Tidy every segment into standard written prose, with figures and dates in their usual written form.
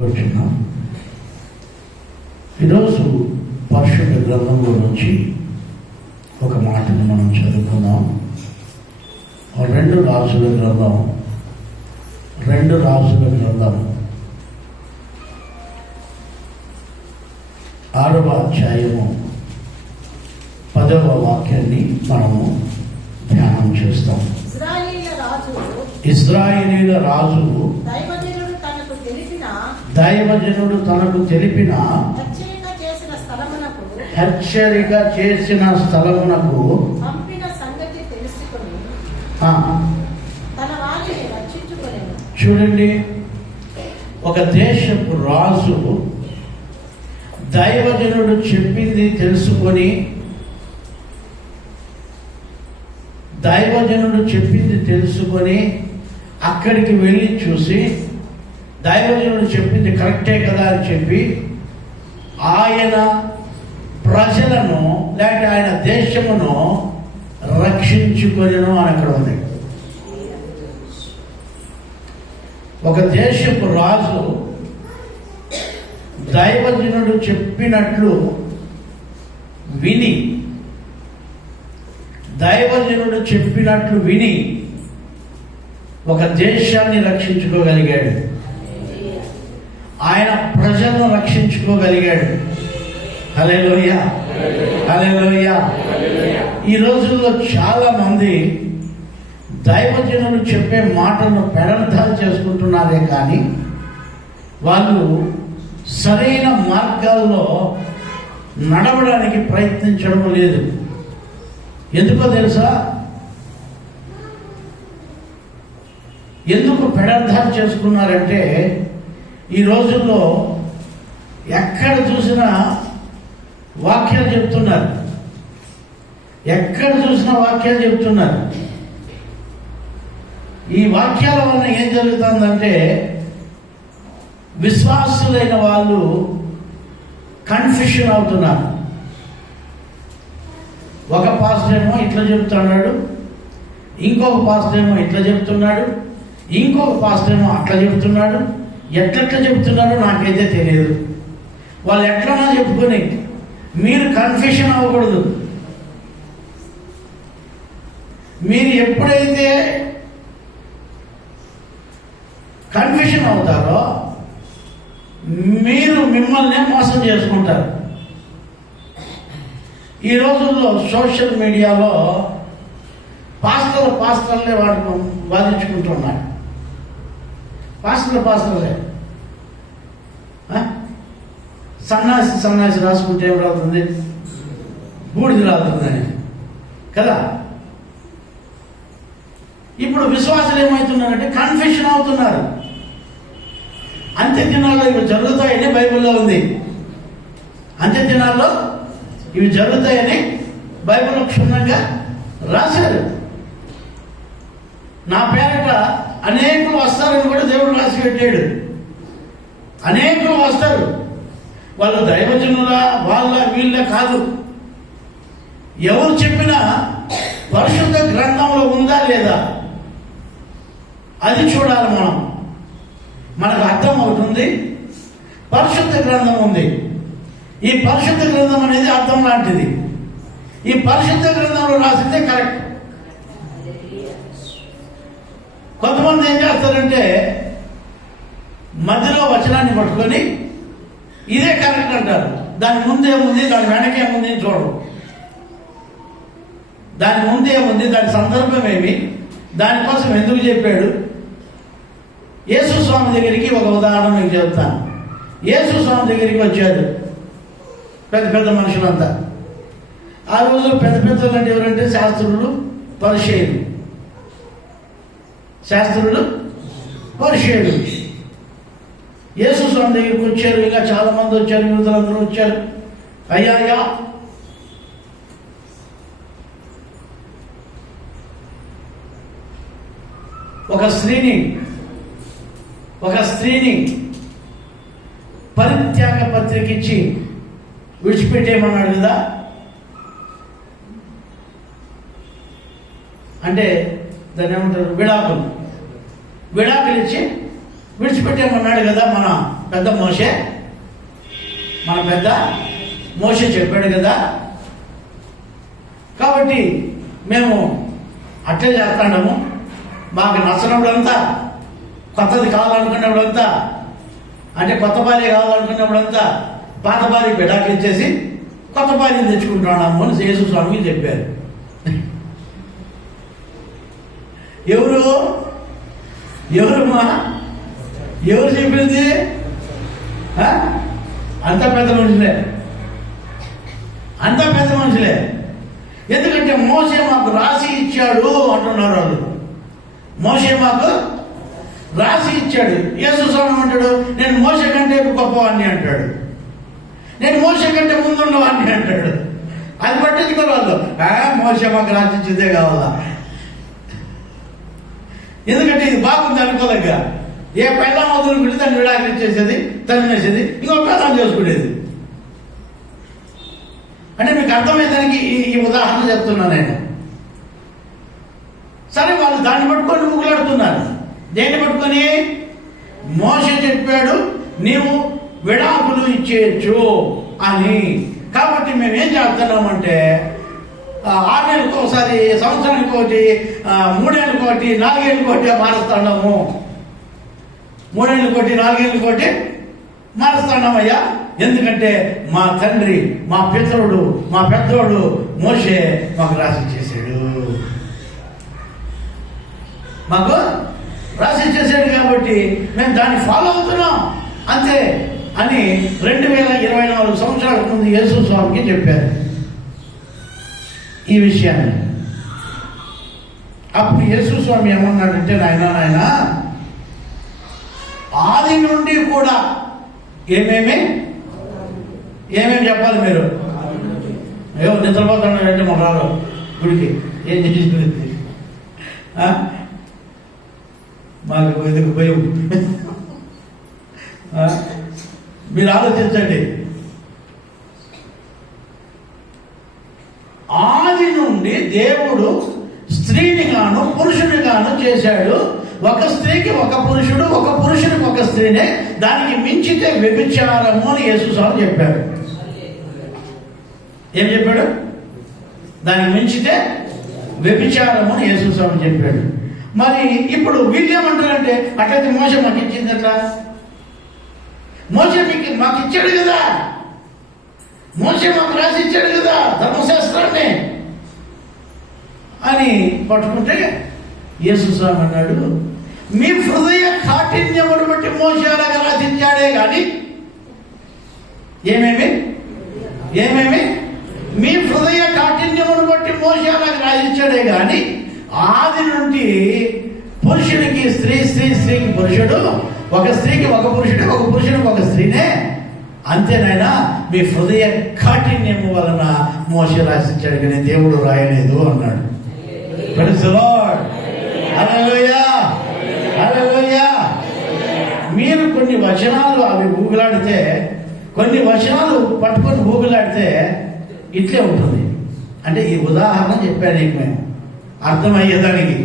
కూర్చున్నాం. ఈరోజు పరిశుద్ధ గ్రంథంలో నుంచి ఒక మాటను మనం చదువుకుందాం. 2 రాజుల గ్రంథం 6వ అధ్యాయము 10వ వాక్యాన్ని మనము ధ్యానం చేస్తాం. ఇశ్రాయేలీయుల రాజు దైవజనుడు తనకు తెలిపిన హెచ్చరిక చేసిన స్థలమునకు చూడండి, ఒక దేశపు రాజు దైవజనుడు చెప్పింది తెలుసుకొని అక్కడికి వెళ్ళి చూసి దైవజనుడు చెప్పింది కరెక్టే కదా అని చెప్పి ఆయన ప్రజలను లేక ఆయన దేశమును రక్షించుకొనెను అని అక్కడ ఉంది. ఒక దేశపు రాజు దైవజనుడు చెప్పినట్లు విని ఒక దేశాన్ని రక్షించుకోగలిగాడు. ఆయన ప్రజలను రక్షించుకోగలిగాడు. హల్లెలూయా, హల్లెలూయా. ఈ రోజుల్లో చాలా మంది దైవజనులు చెప్పే మాటలను పెడర్థాలు చేసుకుంటున్నారే కానీ వాళ్ళు సరైన మార్గాల్లో నడవడానికి ప్రయత్నించడం లేదు. ఎందుకో తెలుసా? ఎందుకు పెడర్థాలు చేసుకున్నారంటే ఈ రోజుల్లో ఎక్కడ చూసినా వాక్యాలు చెప్తున్నారు. ఈ వాక్యాల వల్ల ఏం జరుగుతుందంటే విశ్వాసులైన వాళ్ళు కన్ఫ్యూషన్ అవుతున్నారు. ఒక పాస్టర్ ఏమో ఇట్లా చెప్తున్నాడు, ఇంకొక పాస్టర్ ఏమో ఇట్లా చెప్తున్నాడు, ఇంకొక పాస్టర్ ఏమో అట్లా చెప్తున్నాడు. ఎట్లా చెప్తున్నారో నాకైతే తెలియదు. వాళ్ళు ఎట్లన్నా చెప్పుకొని మీరు కన్ఫ్యూషన్ అవ్వకూడదు. మీరు ఎప్పుడైతే కన్ఫ్యూషన్ అవుతారో మీరు మిమ్మల్ని మోసం చేసుకుంటారు. ఈ రోజుల్లో సోషల్ మీడియాలో పాస్టర్లే వాదించుకుంటున్నారు. పాస్టర్లే సన్నాసి రాసుకుంటే ఏం రావుతుంది? బూడిది రావుతుందని కదా. ఇప్పుడు విశ్వాసులు ఏమవుతున్నారంటే కన్ఫ్యూషన్ అవుతున్నారు. అంత్య దినాల్లో ఇవి జరుగుతాయని బైబిల్లో ఉంది. అంత్య దినాల్లో ఇవి జరుగుతాయని బైబిల్లో క్షుణ్ణంగా రాశారు. నా పేరట అనేకులు వస్తారని కూడా దేవుడు రాసి పెట్టాడు. అనేకులు వస్తారు. వాళ్ళు దైవజనుల వీళ్ళ కాదు. ఎవరు చెప్పినా పరిశుద్ధ గ్రంథంలో ఉందా లేదా అది చూడాలి. మనకు అర్థం అవుతుంది. పరిశుద్ధ గ్రంథం ఉంది. ఈ పరిశుద్ధ గ్రంథం అనేది అర్థం లాంటిది. ఈ పరిశుద్ధ గ్రంథంలో రాసిందే కరెక్ట్. కొంతమంది ఏం చేస్తారంటే మధ్యలో వచనాన్ని పట్టుకొని ఇదే కరెక్ట్ అంటారు. దాని ముందేముంది, దాని వెనకేముంది అని చూడరు. దాని ముందేముంది, దాని సందర్భం ఏమి, దానికోసం ఎందుకు చెప్పాడు. యేసు స్వామి దగ్గరికి ఒక ఉదాహరణ మీకు చెప్తాను. యేసు స్వామి దగ్గరికి వచ్చారు పెద్ద పెద్ద మనుషులంతా. ఆ రోజు పెద్ద అంటే ఎవరంటే శాస్త్రులు పరిసయ్యులు. యేసు స్వామి దగ్గరికి వచ్చారు. ఇంకా చాలా మంది వచ్చారు, యూదులందరూ వచ్చారు. అయ్యా ఒక స్త్రీని పరిత్యాగ పత్రిక ఇచ్చి విడిచిపెట్టేయమన్నాడు కదా. అంటే దాన్ని ఏమంటారు, విడాకులు ఇచ్చి విడిచిపెట్టేమన్నాడు కదా మన పెద్ద మోషే, మన పెద్ద మోషే చెప్పాడు కదా. కాబట్టి మేము అట్లే చేస్తాము. మాకు నచ్చినప్పుడంతా, కొత్తది కావాలనుకున్నప్పుడంతా, అంటే కొత్త భార్య కావాలనుకున్నప్పుడంతా పాత భార్య బిడాకి ఇచ్చేసి కొత్త భార్యను తెచ్చుకుంటున్నాము అని యేసు స్వామికి చెప్పారు. ఎవరమ్మా? ఎవరు చెప్పింది? అంత పెద్ద మనుషులే, అంత పెద్ద మనుషులే. ఎందుకంటే మోషే మాకు రాసి ఇచ్చాడు అంటున్నారు వాళ్ళు. మోషే మాకు రాసి ఇచ్చాడు. యేసు స్వామి అంటాడు, నేను మోషే కంటే గొప్పవాడిని అంటాడు, నేను మోషే కంటే ముందున్నవాడిని అంటాడు. అది పట్టించుకోరు వాళ్ళు. మోషే మాకు రాసి ఇచ్చిందే కావాలా? ఎందుకంటే ఇది బాగుంది అనుకోలేక ఏ పెళ్ళం వదులు పెట్టి దాన్ని విడాకులు ఇచ్చేసేది, తరిమేసేది, ఇంకో పెళ్ళం చేసుకునేది. అంటే మీకు అర్థమయ్యేదానికి ఈ ఉదాహరణ చెప్తున్నాను నేను. సరే, వాళ్ళు దాన్ని పట్టుకొని ఊగులాడుతున్నారు. దేన్ని పట్టుకొని? మోషే చెప్పాడు నీవు విడాకులు ఇచ్చేయచ్చు అని. కాబట్టి మేము ఏం చేస్తున్నామంటే 6 నెలలకు ఒకసారి, సంవత్సరానికి ఒకటి, 3 ఏళ్ళకి ఒకటి, 4 ఏళ్ళకి ఒకటి మారుస్తున్నాము. 3 ఏళ్ళకి ఒకటి, 4 ఏళ్ళకి ఒకటి మారుస్తున్నామయ్యా. ఎందుకంటే మా తండ్రి, మా పితరుడు, మా పెద్దోడు మోషే మాకు రాసి ఇచ్చేసాడు, మాకు రాసి ఇచ్చేసాడు. కాబట్టి మేము దాన్ని ఫాలో అవుతున్నాం అంతే అని 2024 సంవత్సరాల ముందు యేసు స్వామికి చెప్పారు ఈ విషయాన్ని. అప్పుడు యేసు స్వామి ఏమన్నాడంటే, నాయన ఆది నుండి కూడా ఏమేమి చెప్పాలి మీరు? అయ్యో నిద్రపోతున్నాడంటే మన రారు గుడికి ఏం చేసింది? మాకు ఎందుకు భయం? మీరు ఆలోచించండి. ఆది నుండి దేవుడు స్త్రీని గాను పురుషుని గాను చేశాడు. ఒక స్త్రీకి ఒక పురుషుడు, ఒక పురుషునికి ఒక స్త్రీనే. దానికి మించితే వ్యభిచారము అని యేసు స్వామి చెప్పాడు. ఏం చెప్పాడు? దానికి మించితే వ్యభిచారము అని యేసు స్వామి చెప్పాడు. మరి ఇప్పుడు వీళ్ళు ఏమంటారంటే, అట్లయితే మోషే మాకు ఇచ్చింది ఎట్లా? మోషే మాకు ఇచ్చాడు కదా, మోషే మాకు రాసి ఇచ్చాడు కదా ధర్మశాస్త్రాన్ని అని పట్టుకుంటే యేసు స్వామి అన్నాడు, మీ హృదయ కాఠిన్యమును బట్టి మోషే అలాగా రాసించాడే కానీ ఏమేమి మీ హృదయ కాఠిన్యమును బట్టి మోషే అలాగా రాసించాడే కానీ ఆది నుండి పురుషునికి స్త్రీ, స్త్రీకి పురుషుడు, ఒక స్త్రీకి ఒక పురుషుడు, ఒక పురుషునికి ఒక స్త్రీనే. అంతేనాయనా మీ హృదయ కాఠిన్యము వలన మోషే రాసించాడు కానీ దేవుడు రాయలేదు అన్నాడు. Praise the Lord. Hallelujah, hallelujah. మీరు కొన్ని వచనాలు అవి ఊగులాడితే, కొన్ని వచనాలు పట్టుకొని ఊగులాడితే ఇట్లే ఉంటుంది. అంటే ఈ ఉదాహరణ చెప్పాను నీకు, మేము అర్థమయ్యేదానికి,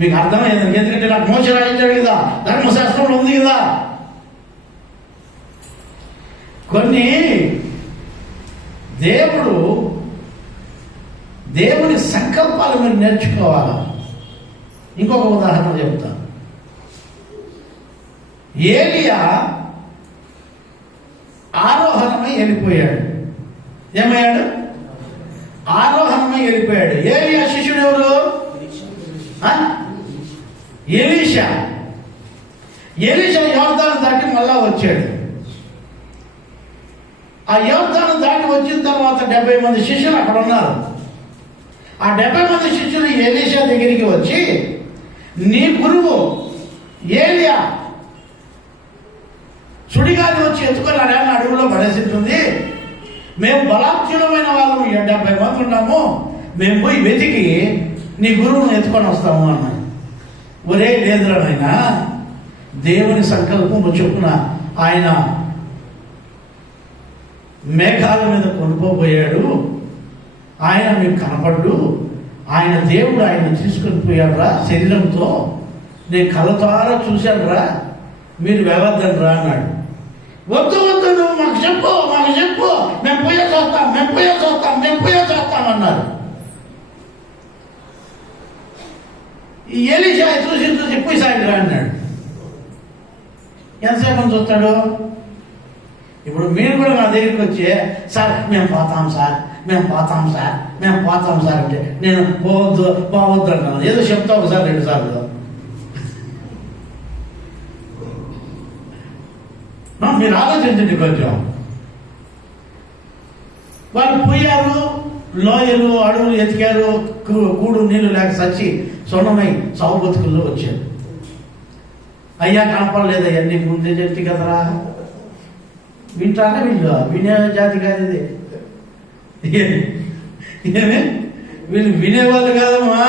మీకు అర్థమయ్యేదానికి. ఎందుకంటే నాకు మోషే రాయించాడు కదా, ధర్మశాస్త్రంలో ఉంది కదా. కొన్ని దేవుని సంకల్పాలు మీరు నేర్చుకోవాలి. ఇంకొక ఉదాహరణ చెప్తాను. ఏలియా ఆరోహణమై వెళ్ళిపోయాడు. ఏమయ్యాడు? ఆరోహణమై వెళ్ళిపోయాడు. ఏలియా శిష్యుడు ఎవరు? ఎలీషా. యోర్దాను దాటి మళ్ళా వచ్చాడు. ఆ యోర్దాను దాటి వచ్చిన తర్వాత 70 మంది శిష్యులు అక్కడ ఉన్నారు. ఆ 70 మంది శిష్యులు ఎలీషా దగ్గరికి వచ్చి, నీ గురువు ఏలియా సుడిగాలి వచ్చి ఎత్తుకున్నాడా అడవిలో పడేసింటుంది, మేము బలాత్యులమైన వాళ్ళము 70 మంది ఉన్నాము, మేము పోయి వెతికి నీ గురువును ఎత్తుకొని వస్తాము అన్నాడు. ఒరే లేదురా నాయనా, దేవుని సంకల్పము చొప్పున ఆయన మేఘాల మీద కొనుక్కోబోయాడు, ఆయన మీకు కనపడ్డు, ఆయన దేవుడు ఆయన తీసుకొని పోయాడు రా శరీరంతో, నేను కళ్ళతారా చూశాను రా మీరు వెళ్ళొద్దని రా అన్నాడు. వద్దు వద్దు, నువ్వు మాకు చెప్పు, మేము పోయే చూస్తాం అన్నారు. ఈ ఎలీషా చూసి పోయి సాయంత్రం రా అన్నాడు. ఎంతసేపు చూస్తాడు? ఇప్పుడు మీరు కూడా నా దగ్గరికి వచ్చి, సార్ మేము పోతాం సార్ అంటే నేను పోవద్దు అంటాను. ఏదో చెప్తా ఒకసారి 2 సార్లు. మీరు ఆలోచించండి కొంచెం. వాళ్ళు పోయారు, లోయలు అడవులు ఎతికారు, కూడు నీళ్లు లేక సచ్చి సొన్నమై సాగు బతుకుల్లో వచ్చారు. అయ్యా కనపడలేదు, అవన్నీ ముందే చెప్తే కదరా. వింటారా? వినే జాతి కాదు ఇది. వీళ్ళు వినేవాళ్ళు కాదమ్మా.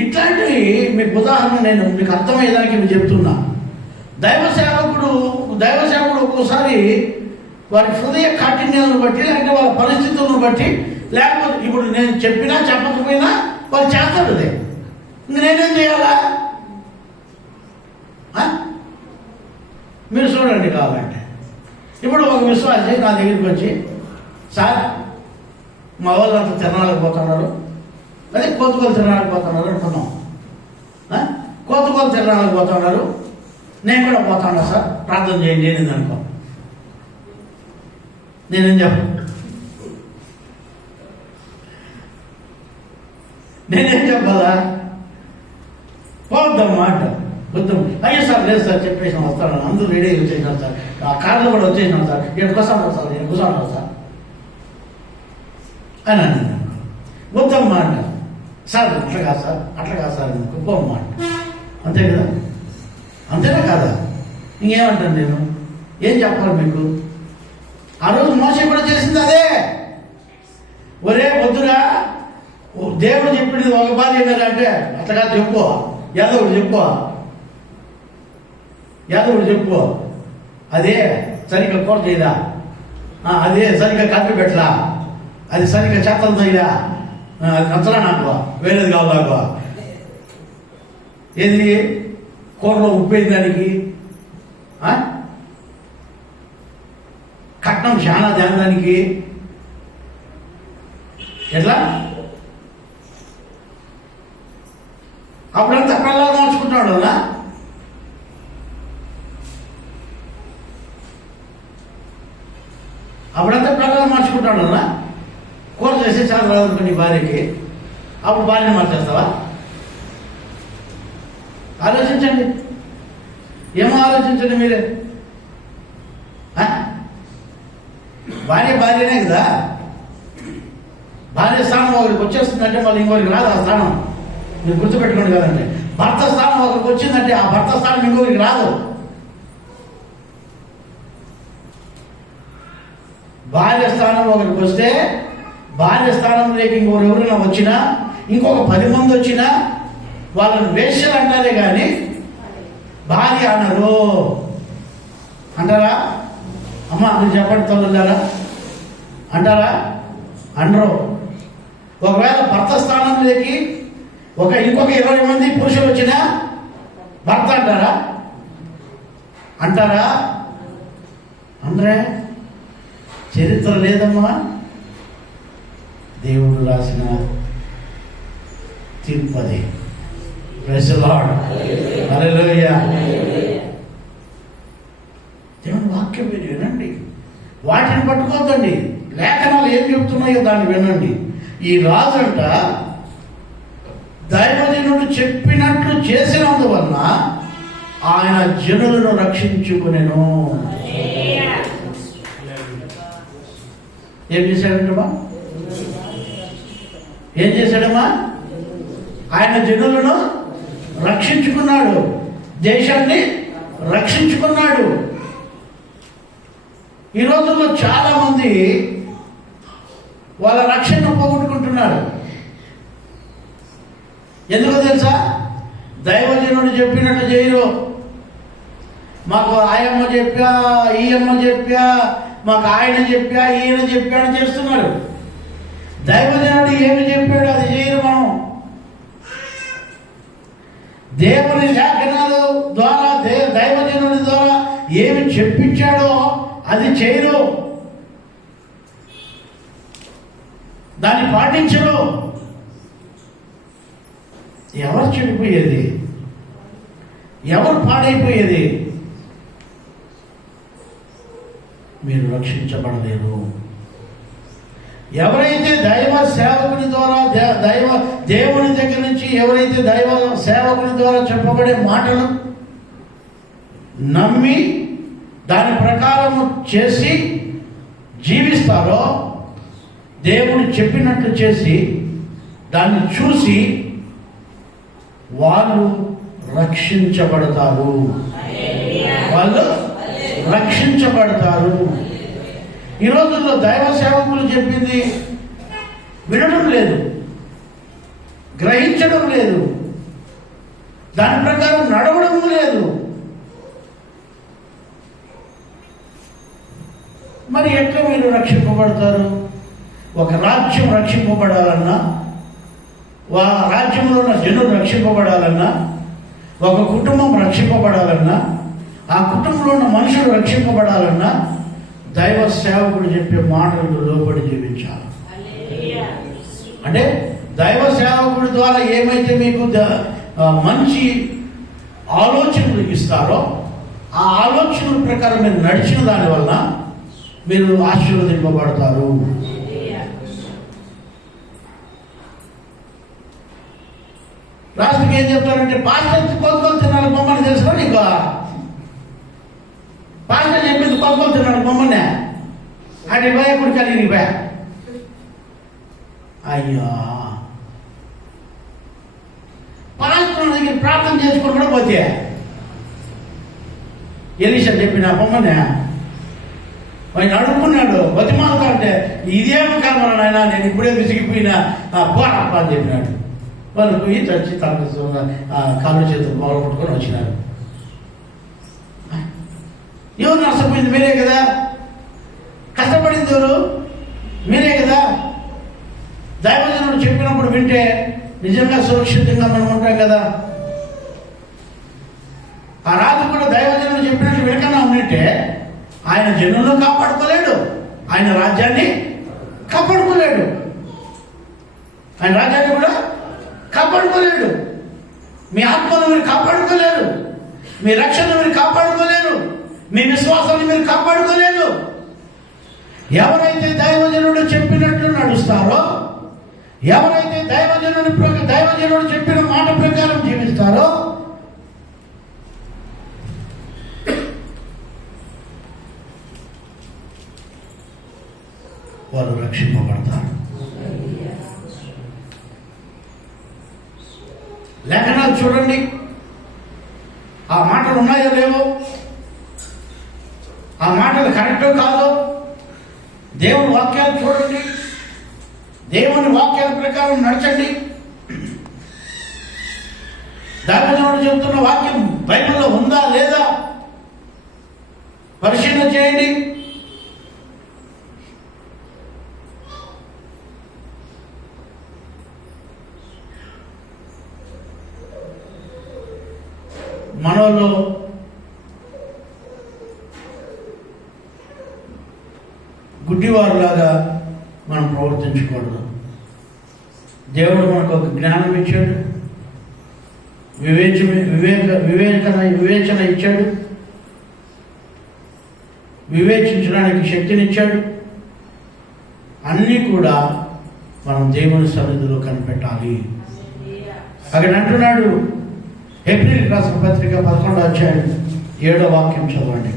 ఇట్లాంటివి మీకు ఉదాహరణ నేను మీకు అర్థమయ్యేదానికి మీకు చెప్తున్నా. దైవ సేవకుడు ఒక్కోసారి వారి హృదయ కాఠిన్యాలను బట్టి, లేకపోతే వాళ్ళ పరిస్థితులను బట్టి, లేకపోతే ఇప్పుడు నేను చెప్పినా చెప్పకపోయినా వాళ్ళు చేస్తారు. అదే నేనేం చేయాలా? మీరు చూడండి. కావాలంటే ఇప్పుడు ఒక విశ్వాసి నా దగ్గరికి వచ్చి, సార్ మా వాళ్ళంతా తిరణాలకు పోతున్నారు, అదే కోతుకోలు తిరణాలకు పోతున్నారు అనుకున్నాం. కోతుకోలు తిరణాలకు పోతున్నారు, నేను కూడా పోతాను సార్, ప్రార్థన చేయండి అనేది అనుకో. నేనేం చెప్పాలా? పోద్దామా అంట. వద్దాం. అయ్యో సార్ లేదు సార్, చెప్పేసాం వస్తాను, అందరూ రెడీ వచ్చేసినారు సార్, ఆ కార్లో కూడా వచ్చేసినాం సార్, ఇక్కడ కూర్చుంటారు సార్, నేను కూర్చుంటాను సార్ అని అన్నాను. వద్దమ్మా అంట. సార్ అట్లా కాదు సార్ గొప్పమ్మా అంట. అంతే కదా? అంతేనా కాదా? ఇంకేమంటాను నేను? ఏం చెప్పాలి మీకు? ఆ రోజు మోసే కూడా చేసింది అదే. ఒరే వద్దురా, దేవుడు చెప్పింది ఒక బాధ ఏమైనా అట్లా చెప్పు, యాదవుడు చెప్పు, అదే సరిగ్గా కూర చేయదా, అదే సరిగ్గా కట్టు పెట్టలా, అది సరిగ్గా చేతలు చేయదా, అది నచ్చలా నాకు, వేరేది కావాలి నాకు. ఏది కూరలో ఉప్పేది దానికి, కట్నం చాలా దానికి, ఎట్లా? అప్పుడంతా పిల్లలు మార్చుకుంటాడు అలా. కూర చేసి చాలా రాదు నీ భార్యకి, అప్పుడు భార్యని మార్చేస్తావా? ఆలోచించండి. ఏమో ఆలోచించండి మీరే. భార్యనే కదా. భార్య స్థానం ఒకరికి వచ్చేస్తుందంటే మళ్ళీ ఇంకొకరికి రాదు ఆ స్థానం. మీరు గుర్తుపెట్టుకోండి కదండి. భర్త స్థానం ఒకరికి వచ్చిందంటే ఆ భర్త స్థానం ఇంకొకరికి రాదు. భార్య స్థానం ఒకరికి వస్తే భార్య స్థానంలోకి ఇంకొకరెవరైనా వచ్చినా, ఇంకొక 10 మంది వచ్చినా వాళ్ళని వేశ్యలు అంటారే కానీ భార్య అనరు. అంటారా? అమ్మ మీరు చెప్పండి తల్లులారా, అంటారా? అనరు. ఒకవేళ భర్త స్థానంలోకి ఇంకొక 20 మంది పురుషులు వచ్చినా భర్త అంటారా? అనరే. చరిత్ర లేదమ్మా, దేవుడు రాసిన తీర్పది. Praise the Lord. హల్లెలూయా. దేవుని వాక్యం మీరు వినండి, వాటిని పట్టుకోద్దండి. లేఖనాలు ఏం చెప్తున్నాయో దాన్ని వినండి. ఈ రాజంట దైవజనుడు చెప్పినట్లు చేసినందువలన ఆయన జనులను రక్షించుకునేను. ఏం చేశాడంటమ్మా? ఆయన జనులను రక్షించుకున్నాడు, దేశాన్ని రక్షించుకున్నాడు. ఈ రోజుల్లో చాలా మంది వాళ్ళ రక్షణ పోగొట్టుకుంటున్నారు. ఎందుకో తెలుసా? దైవజనుడు చెప్పినట్టు చేయరు. మాకు ఆయమ్మ చెప్పా, ఈ అమ్మ చెప్పా, మాకు ఆయన చెప్పా, ఈయన చెప్పాడు చేస్తున్నారు. దైవజనుడు ఏమి చెప్పాడు అది చేయరు మనం. దేవుని లేఖనాలు ద్వారా దైవజనుడి ద్వారా ఏమి చెప్పించాడో అది చేయరు, దాన్ని పాటించరు. ఎవరు చెడిపోయేది? ఎవరు పాడైపోయేది? మీరు రక్షించబడలేరు. ఎవరైతే దైవ సేవకుని ద్వారా దేవుని దగ్గర నుంచి ఎవరైతే దైవ సేవకుని ద్వారా చెప్పబడే మాటలు నమ్మి దాని ప్రకారం చేసి జీవిస్తారో, దేవుడు చెప్పినట్లు చేసి దాన్ని చూసి వాళ్ళు రక్షించబడతారు. వాళ్ళు రక్షించబడతారు. ఈ రోజుల్లో దైవ సేవకులు చెప్పింది వినడం లేదు, గ్రహించడం లేదు, దాని ప్రకారం నడవడం లేదు. మరి ఎట్లా మీరు రక్షింపబడతారు? ఒక రాజ్యం రక్షింపబడాలన్నా, రాజ్యంలో ఉన్న జనులు రక్షింపబడాలన్నా, ఒక కుటుంబం రక్షింపబడాలన్నా, ఆ కుటుంబంలో ఉన్న మనుషులు రక్షింపబడాలన్నా దైవ సేవకుడు చెప్పే మాటలకు లోబడి జీవించాలి. అంటే దైవ సేవకుడి ద్వారా ఏమైతే మీకు మంచి ఆలోచనలు ఇస్తారో ఆ ఆలోచనల ప్రకారం మీరు నడిచిన దానివల్ల మీరు ఆశీర్వదింపబడతారు. రాష్ట్రకి ఏం చెప్తారంటే పాస్టర్ కొనుగోలు తినాలి బొమ్మని తెలుసురా నీకు? పాస్టర్ చెప్పింది కొనుగోలు తిన్నాడు బొమ్మనే అది పోయా కుడికాలి నీ పోయా. అయ్యో, పాస్టర్ దగ్గర ప్రార్థన చేసుకుని కూడా పోతే ఎలీషా చెప్పిన బొమ్మనే ఆయన అడుక్కున్నాడు, బతిమాలతో ఇదేమో కర్మరా నాయన, నేను ఇప్పుడే విసిగిపోయినా పోరాప అని చెప్పినాడు. వాళ్ళు పోయి చచ్చి తన కాళ్ళు చేతులు మొదలు పట్టుకొని వచ్చినారు. ఎవరు నష్టపోయింది? మీరే కదా. కష్టపడింది ఎవరు? మీరే కదా. దైవజనుడు చెప్పినప్పుడు వింటే నిజంగా సురక్షితంగా మనం ఉంటాం కదా. ఆ రాజు కూడా దైవజనుడు చెప్పినట్టు వెనకన్నా ఉన్నట్టే ఆయన జనులను కాపాడుకోలేడు, ఆయన రాజ్యాన్ని కాపాడుకోలేడు, ఆయన రాజ్యాన్ని కూడా కాపాడుకోలేడు. మీ ఆత్మను మీరు కాపాడుకోలేరు, మీ రక్షణను మీరు కాపాడుకోలేరు, మీ విశ్వాసాన్ని మీరు కాపాడుకోలేరు. ఎవరైతే దైవజనుడు చెప్పినట్లు నడుస్తారో, ఎవరైతే దైవజనుడు చెప్పిన మాట ప్రకారం జీవిస్తారో వాళ్ళు రక్షింపబడతారు. లేఖనాలు చూడండి, ఆ మాటలు ఉన్నాయో లేవో, ఆ మాటలు కరెక్టో కాదో దేవుని వాక్యాలు చూడండి, దేవుని వాక్యాల ప్రకారం నడచండి. దైవజనుడు చెబుతున్న వాక్యం బైబిల్లో ఉందా లేదా పరిశీలన చేయండి. మనలో గుడ్డివారులాగా మనం ప్రవర్తించకూడదు. దేవుడు మనకు ఒక జ్ఞానం ఇచ్చాడు, వివేచన ఇచ్చాడు, వివేచించడానికి శక్తినిచ్చాడు. అన్నీ కూడా మనం దేవుని సన్నిధిలో కనిపెట్టాలి. అక్కడ అంటున్నాడు, హెబ్రీయులకు రాసిన పత్రిక 11వ అధ్యాయం 7వ వాక్యం చదవండి.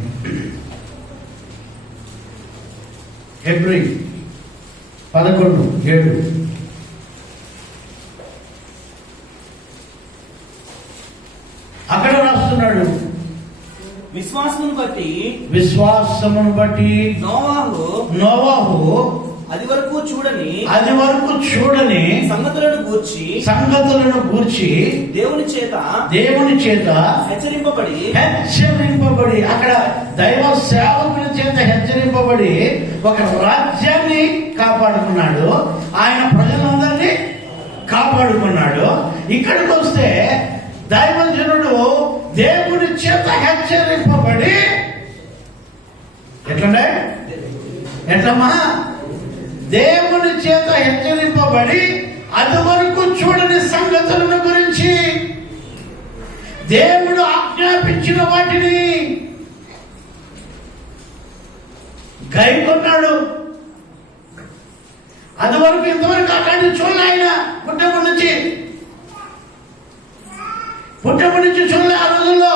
హెబ్రీ 11:7. అక్కడ రాస్తున్నాడు, విశ్వాసమును బట్టి నోవాహు అది వరకు చూడని సంగతులను గూర్చి దేవుని చేత హెచ్చరింపబడి అక్కడ దైవ సేవకుల చేత హెచ్చరింపబడి ఒక రాజ్యాన్ని కాపాడుకున్నాడు, ఆయన ప్రజలందరినీ కాపాడుకున్నాడు. ఇక్కడికి వస్తే దైవజనుడు దేవుని చేత హెచ్చరింపబడి ఎట్లమ్మా దేవుని చేత హెచ్చరింపబడి అది వరకు చూడని సంగతులను గురించి, దేవుడు ఆజ్ఞాపించిన వాటిని గైకొన్నాడు. అది వరకు ఇంతవరకు అట్లాంటి చూడలే. ఆయన పుట్టప్పటి నుంచి చూడలే ఆ రోజుల్లో.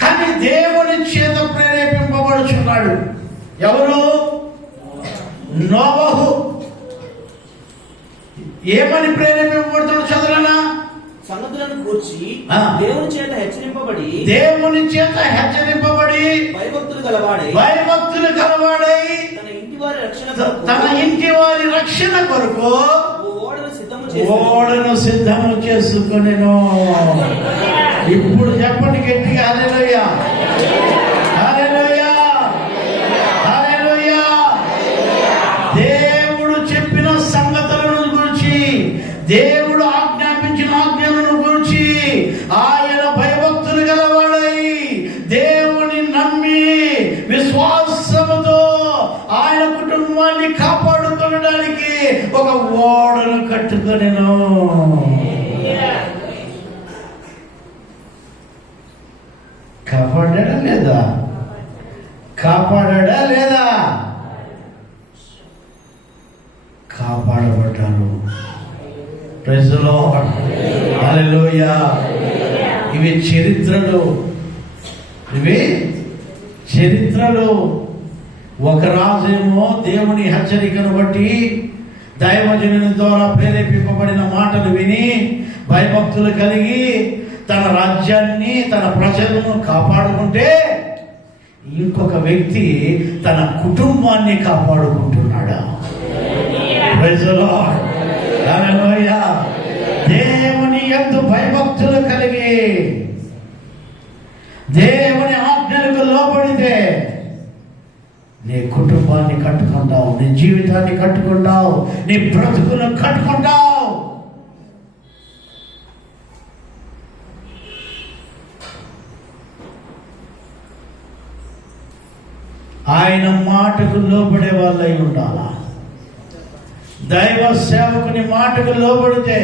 కానీ దేవుని చేత ప్రేరేపింపబడుచున్నాడు. ఎవరు? నోవహు. ఏమని ప్రేరేపింపబడుతున్నాడు? చదువులనా సంగతులను కూర్చి దేవుని చేత హెచ్చరింపబడి భయభక్తులు గలవాడై తన ఇంటి వారి రక్షణ కొరకు ఓడను సిద్ధము చేసుకొనెను. ఇప్పుడు చెప్పండి గట్టిగా హల్లెలూయా, హల్లెలూయా, హల్లెలూయా. దేవుడు చెప్పిన సంగతులను గురించి, దేవుడు ఆజ్ఞాపించిన ఆజ్ఞలను గురించి ఆయన భయభక్తులు గలవాడై దేవుని నమ్మి విశ్వాసముతో ఆయన కుటుంబాన్ని కాపాడుకోవడానికి ఒక ఓడను కట్టుకొనెను. కాపాడా లేదా? కాపాడా లేదా? కాపాడబడ్డారు. ప్రైజ్ ది లార్డ్, హల్లెలూయా. ఇవి చరిత్రలు. ఒక రాజేమో దేవుని హెచ్చరికను బట్టి దైవజనుని ద్వారా ప్రేరేపింపబడిన మాటలు విని భయభక్తులు కలిగి తన రాజ్యాన్ని, తన ప్రజలను కాపాడుకుంటే, ఇంకొక వ్యక్తి తన కుటుంబాన్ని కాపాడుకుంటున్నాడు. Praise the Lord, hallelujah. దేవుని యందు భయభక్తులు కలిగి దేవుని ఆజ్ఞలకు లోబడితే నీ కుటుంబాన్ని కట్టుకుంటావు, నీ జీవితాన్ని కట్టుకుంటావు, నీ బ్రతుకును కట్టుకుంటావు. ఆయన మాటకు లోబడే వాళ్ళై ఉండాలా. దైవ సేవకుని మాటకు లోబడితే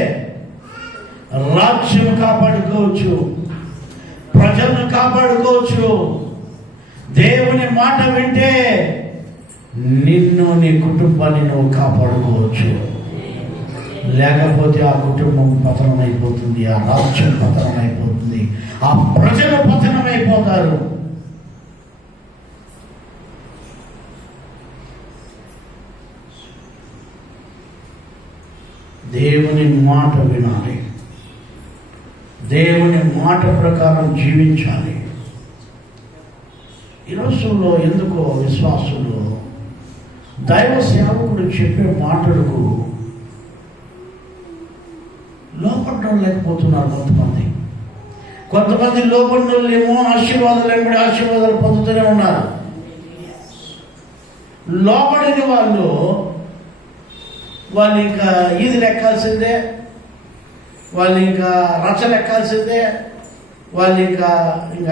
రాజ్యం కాపాడుకోవచ్చు, ప్రజలను కాపాడుకోవచ్చు. దేవుని మాట వింటే నిన్ను, నీ కుటుంబాన్ని నువ్వు కాపాడుకోవచ్చు. లేకపోతే ఆ కుటుంబం పతనమైపోతుంది, ఆ రాజ్యం పతనమైపోతుంది, ఆ ప్రజలు పతనమైపోతారు. దేవుని మాట వినాలి, దేవుని మాట ప్రకారం జీవించాలి. ఈ రోజుల్లో ఎందుకో విశ్వాసులు దైవ సేవకుడు చెప్పే మాటలకు లోపడలేకపోతున్నారు. కొంతమంది లోపడలేమో ఆశీర్వాదాలు వెంబడి ఆశీర్వాదాలు పొందుతూనే ఉన్నారు. లోపడిన వాళ్ళు ఇంకా ఈది లెక్కాల్సిందే, వాళ్ళు ఇంకా రచన ఎక్కాల్సిందే, వాళ్ళు ఇంకా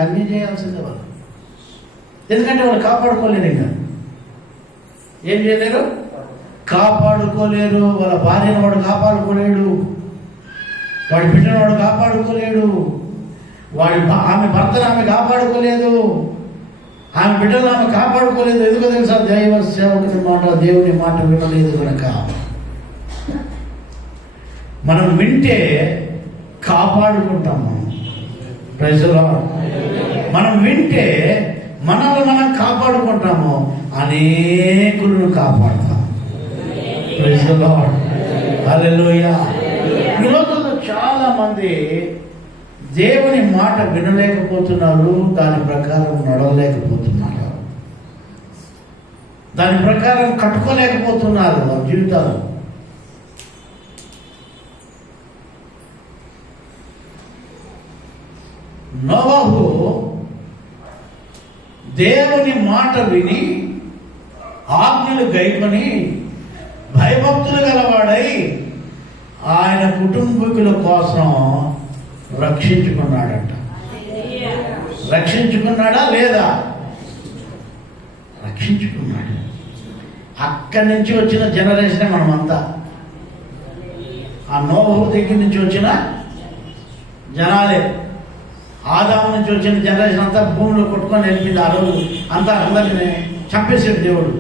అన్నీ చేయాల్సిందే. వాళ్ళు ఎందుకంటే వాళ్ళు కాపాడుకోలేరు. ఇంకా ఏం చేయలేరు, కాపాడుకోలేరు. వాళ్ళ భార్యను వాడు కాపాడుకోలేడు, వాడి బిడ్డను వాడు కాపాడుకోలేడు, ఆమె భర్తను ఆమె కాపాడుకోలేదు, ఆమె బిడ్డను ఆమె కాపాడుకోలేదు. ఎందుకో తెలుసా? దైవ సేవకుని మాట, దేవుని మాట వినలేదు కనుక. మనం వింటే కాపాడుకుంటాము. Praise the lord. మనం వింటే మనల్ని మనం కాపాడుకుంటాము, అనేకులను కాపాడుతాం. ప్రైజ్ ది లార్డ్, హల్లెలూయా. ఈ రోజుల్లో చాలా మంది దేవుని మాట వినలేకపోతున్నారు, దాని ప్రకారం నడవలేకపోతున్నారు, దాని ప్రకారం కట్టుకోలేకపోతున్నారు వాళ్ళ జీవితాలు. నోవహు దేవుని మాట విని ఆజ్ఞలు గైకొని భయభక్తులు గలవాడై కుటుంబీకుల కోసం రక్షించుకున్నాడంట. రక్షించుకున్నాడా లేదా? రక్షించుకున్నాడు. అక్కడి నుంచి వచ్చిన జనరేషనే మనమంతా. ఆ నోహు దగ్గర నుంచి వచ్చిన జనాలే. ఆదాము నుంచి వచ్చిన జనరేషన్ అంతా భూమిలో కొట్టుకొని వెళ్ళింది. ఆ రోజు అంతా అందరిని చంపేసాడు దేవుడు.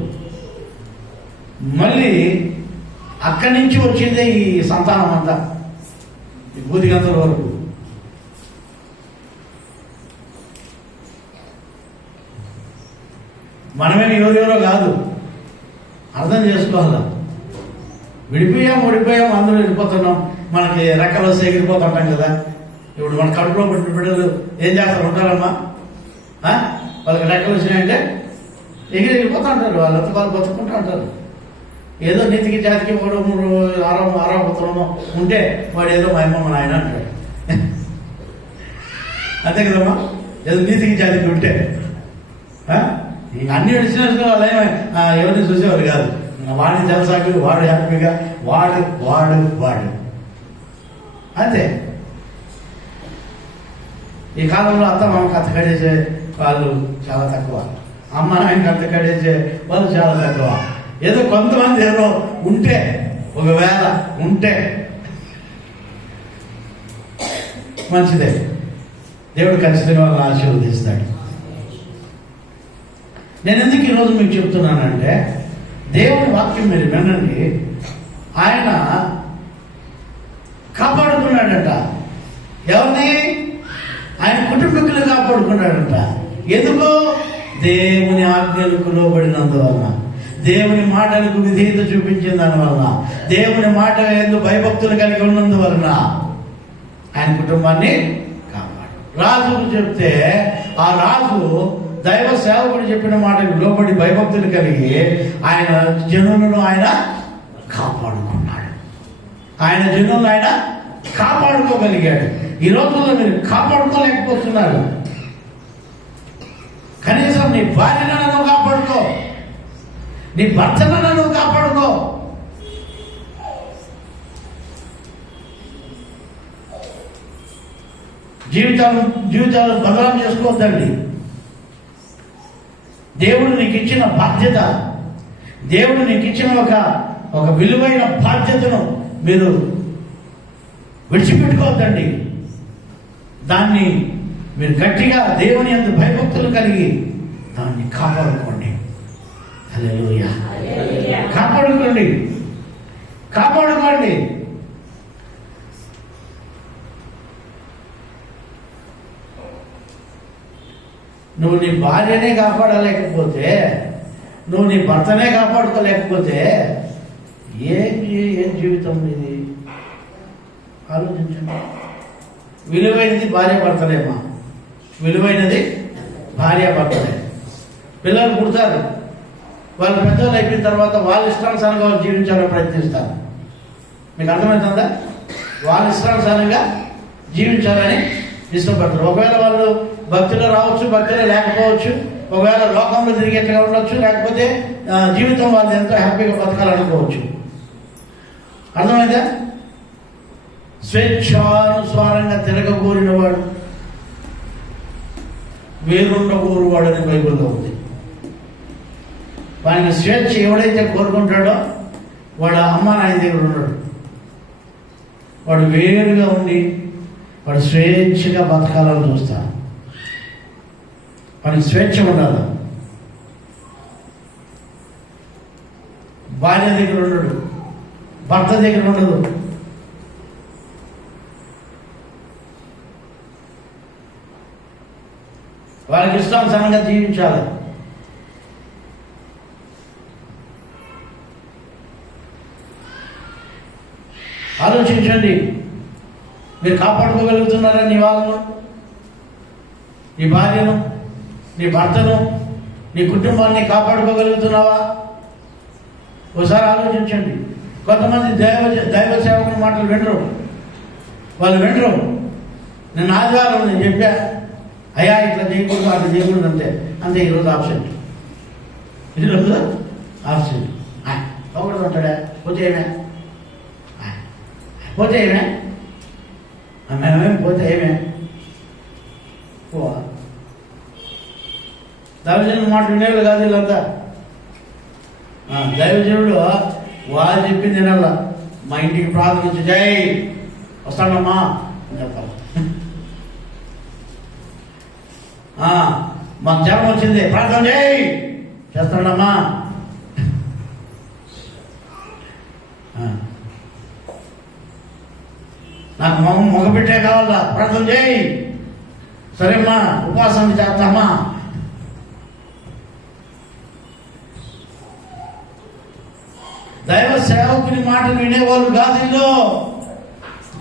మళ్ళీ అక్కడి నుంచి వచ్చిందే ఈ సంతానం అంతా, ఈ బూదిగంతల వరకు. మనమేమి ఎవరెవరో కాదు, అర్థం చేసుకోవాలా. విడిపోయాం అందరూ వెళ్ళిపోతున్నాం. మనకి రెక్కలు వస్తే ఎగిరిపోతుంటాం కదా. ఇప్పుడు మన కడుపులో పుట్టిన బిడ్డలు ఏం చేస్తారు? ఉంటారమ్మా, వాళ్ళకి రెక్కలు వచ్చినాయంటే వెళ్ళిపోతూ ఉంటారు. వాళ్ళంతా వాళ్ళు బతుకుంటూ ఉంటారు. ఏదో నీతికి జాతికి వాడు ఆరాపుత్రమో ఉంటే వాడు ఏదో మా అమ్మ మా నాయన అంటాడు. అంతే కదమ్మా. ఏదో నీతికి జాతికి ఉంటే అన్ని వచ్చిన వాళ్ళేమో ఎవరిని చూసేవారు కాదు. వాడిని జలసాకు, వాడు హ్యాపీగా, వాడు వాడు వాడు అంతే. ఈ కాలంలో అత్త మామకు అత్త కడేసే వాళ్ళు చాలా తక్కువ, అమ్మ నాయనకి అత్త కడేసే వాళ్ళు చాలా తక్కువ. ఏదో కొంతమంది ఏదో ఉంటే, ఒకవేళ ఉంటే మంచిదే. దేవుడు ఖచ్చితంగా వాళ్ళని ఆశీర్వదిస్తాడు. నేను ఎందుకు ఈరోజు మీకు చెప్తున్నానంటే, దేవుని వాక్యం మీరు వినండి. ఆయన కాపాడుకున్నాడంట. ఎవరిని? ఆయన కుటుంబీకులు కాపాడుకున్నాడంట. ఎందుకు? దేవుని ఆజ్ఞలకు లోబడినందువలన, దేవుని మాటలకు విధేయత చూపించిన దానివలన, దేవుని మాట ఎందుకు భయభక్తులు కలిగి ఉన్నందువలన ఆయన కుటుంబాన్ని కాపాడు. రాజుకు చెప్తే ఆ రాజు దైవ సేవకుడు చెప్పిన మాటకు లోబడి భయభక్తులు కలిగి ఆయన జనులను ఆయన కాపాడుకున్నాడు. ఆయన జనులను ఆయన కాపాడుకోగలిగాడు. ఈ రోజుల్లో మీరు కాపాడుకోలేకపోతున్నారు. కనీసం నీ భార్యను నువ్వు కాపాడుకో, నీ భర్తను నువ్వు కాపాడుకో. జీవితాలు బదలాం చేసుకోవద్దండి. దేవుడు నీకు ఇచ్చిన బాధ్యత, దేవుడు నీకు ఇచ్చిన ఒక విలువైన బాధ్యతను మీరు విడిచిపెట్టుకోవద్దండి. దాన్ని మీరు గట్టిగా దేవుని యందు భయభక్తులు కలిగి దాన్ని కాపాడుకోండి. హల్లెలూయా. కాపాడుకోండి. నువ్వు నీ భార్యనే కాపాడలేకపోతే, నువ్వు నీ భర్తనే కాపాడుకోలేకపోతే ఏం జీవితం ఇది? ఆలోచించండి. విలువైనది భార్య భర్తలేమా? విలువైనది భార్య భర్తలే. పిల్లలు పుడతారు, వాళ్ళు పెద్దలు అయిపోయిన తర్వాత వాళ్ళ ఇష్టానుసారంగా వాళ్ళు జీవించాలని ప్రయత్నిస్తారు. మీకు అర్థమవుతుందా? వాళ్ళ ఇష్టానుసారంగా జీవించాలని ఇష్టపడతారు. ఒకవేళ వాళ్ళు భక్తిలో రావచ్చు, భక్తిలో లేకపోవచ్చు, ఒకవేళ లోకంలో తిరిగేట్టుగా ఉండొచ్చు, లేకపోతే జీవితం వాళ్ళు ఎంతో హ్యాపీగా బతకాలనుకోవచ్చు. అర్థమైందా? స్వేచ్ఛానుసారంగా తిరగకూరిన వాడు వేరుండకూరువాడు అని బైబిల్లో ఉంది. వాడిని స్వేచ్ఛ ఎవడైతే కోరుకుంటాడో వాడు అమ్మ నాయన దగ్గర ఉన్నాడు. వాడు వేరుగా ఉండి వాడు స్వేచ్ఛగా బతకాలని చూస్తాడు. వాడికి స్వేచ్ఛ ఉండాలి. భార్య దగ్గర ఉండడు, భర్త దగ్గర ఉండదు. వాళ్ళకి ఇష్టానుసారంగా జీవించాలి. ఆలోచించండి. మీరు కాపాడుకోగలుగుతున్నారా నీ వాళ్ళను, నీ భార్యను, నీ భర్తను, నీ కుటుంబాన్ని కాపాడుకోగలుగుతున్నావా? ఒకసారి ఆలోచించండి. కొంతమంది దైవ సేవకుల మాటలు వినరు. వాళ్ళు వినరు. నేను ఆదివారం నేను చెప్పా, అయ్యా ఇట్లా చేయకూడదు, అట్లా చేయకూడదు, అంతే. ఈరోజు ఆబ్సెంట్. ఒకడు ఉంటాడా? పోతే ఏమే మేమేం పోతే ఏమే పోవా దైవజనుడు మాట వినేవాళ్ళు కాదు వీళ్ళంతా. దైవజనుడు వాళ్ళు చెప్పింది తినాల. మా ఇంటికి ప్రార్థించి జై వస్తాడమ్మా అని చెప్పాలి. మాకు జ్వరం వచ్చింది ప్రార్థన జై చేస్తాడమ్మా. నాకు మగబిడ్డే కావాలా ప్రార్థన చేయి సరేమ్మా ఉపవాసం చేస్తామా. దైవ సేవకుని మాటలు వినేవాళ్ళు కాదు ఇల్లు.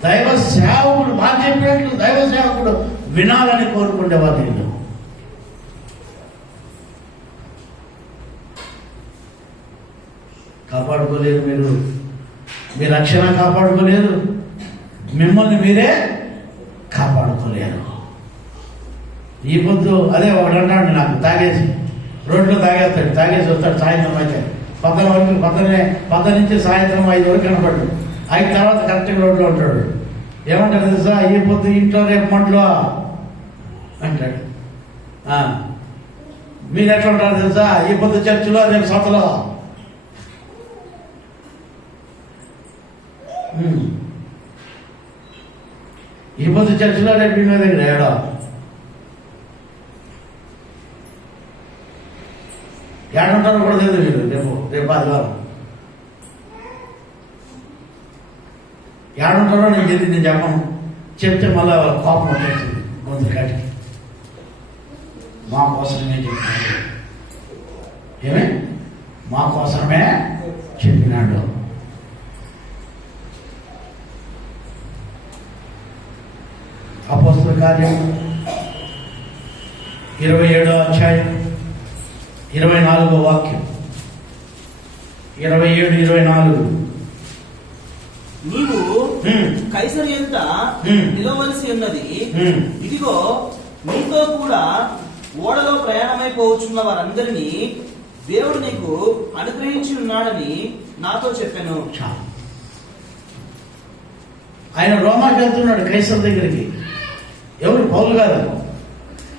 దైవ సేవకుడు బాగా చెప్పినట్లు దైవ సేవకుడు వినాలని కోరుకునేవాళ్ళు ఇల్లు. కాపాడుకోలేరు మీరు, మీ రక్షణ కాపాడుకోలేరు, మిమ్మల్ని మీరే కాపాడుకోలేరు. ఈ పొద్దు అదే ఒకటి అంటాడు, నాకు తాగేసి రోడ్లో తాగేస్తాడు, తాగేసి వస్తాడు సాయంత్రం అయితే 10 వరకు 10 నుంచి సాయంత్రం 5 వరకు కనపడ్డు. 5 తర్వాత కరెక్ట్గా రోడ్లో ఉంటాడు. ఏమంటాడు తెలుసా, ఈ పొద్దు ఇంట్లో రేపు మంటలో అంటాడు. మీరు ఎట్లా ఉంటారు తెలుసా, ఈ పొద్దు చర్చిలో రేపు సతలో. ఈ పొద్దు చర్చిలో రేపు మీ దగ్గర ఏడో ఏడుంటారో కూడా తెలియదు మీరు. రేపు ఆదివారం ఏడుంటారో నేను చెప్పను. చెప్తే మళ్ళీ కోపం వచ్చేసింది గొంతు కాటికి. మా కోసమే చెప్పినాడు, ఏమే మా కోసమే చెప్పినాడు. అపోస్తల కార్యం 27వ అధ్యాయం 24వ వాక్యం. 27-24. నీవు కైసరు ఎదుట నిలవలసి ఉన్నది. ఇదిగో నీతో కూడా ఓడలో ప్రయాణమైపోవచ్చున్న వారందరినీ దేవుడు నీకు అనుగ్రహించి ఉన్నాడని నాతో చెప్పాను. ఆయన రోమాకి వెళ్తున్నాడు కైసర్ దగ్గరికి. ఎవరు? పౌలు గారు.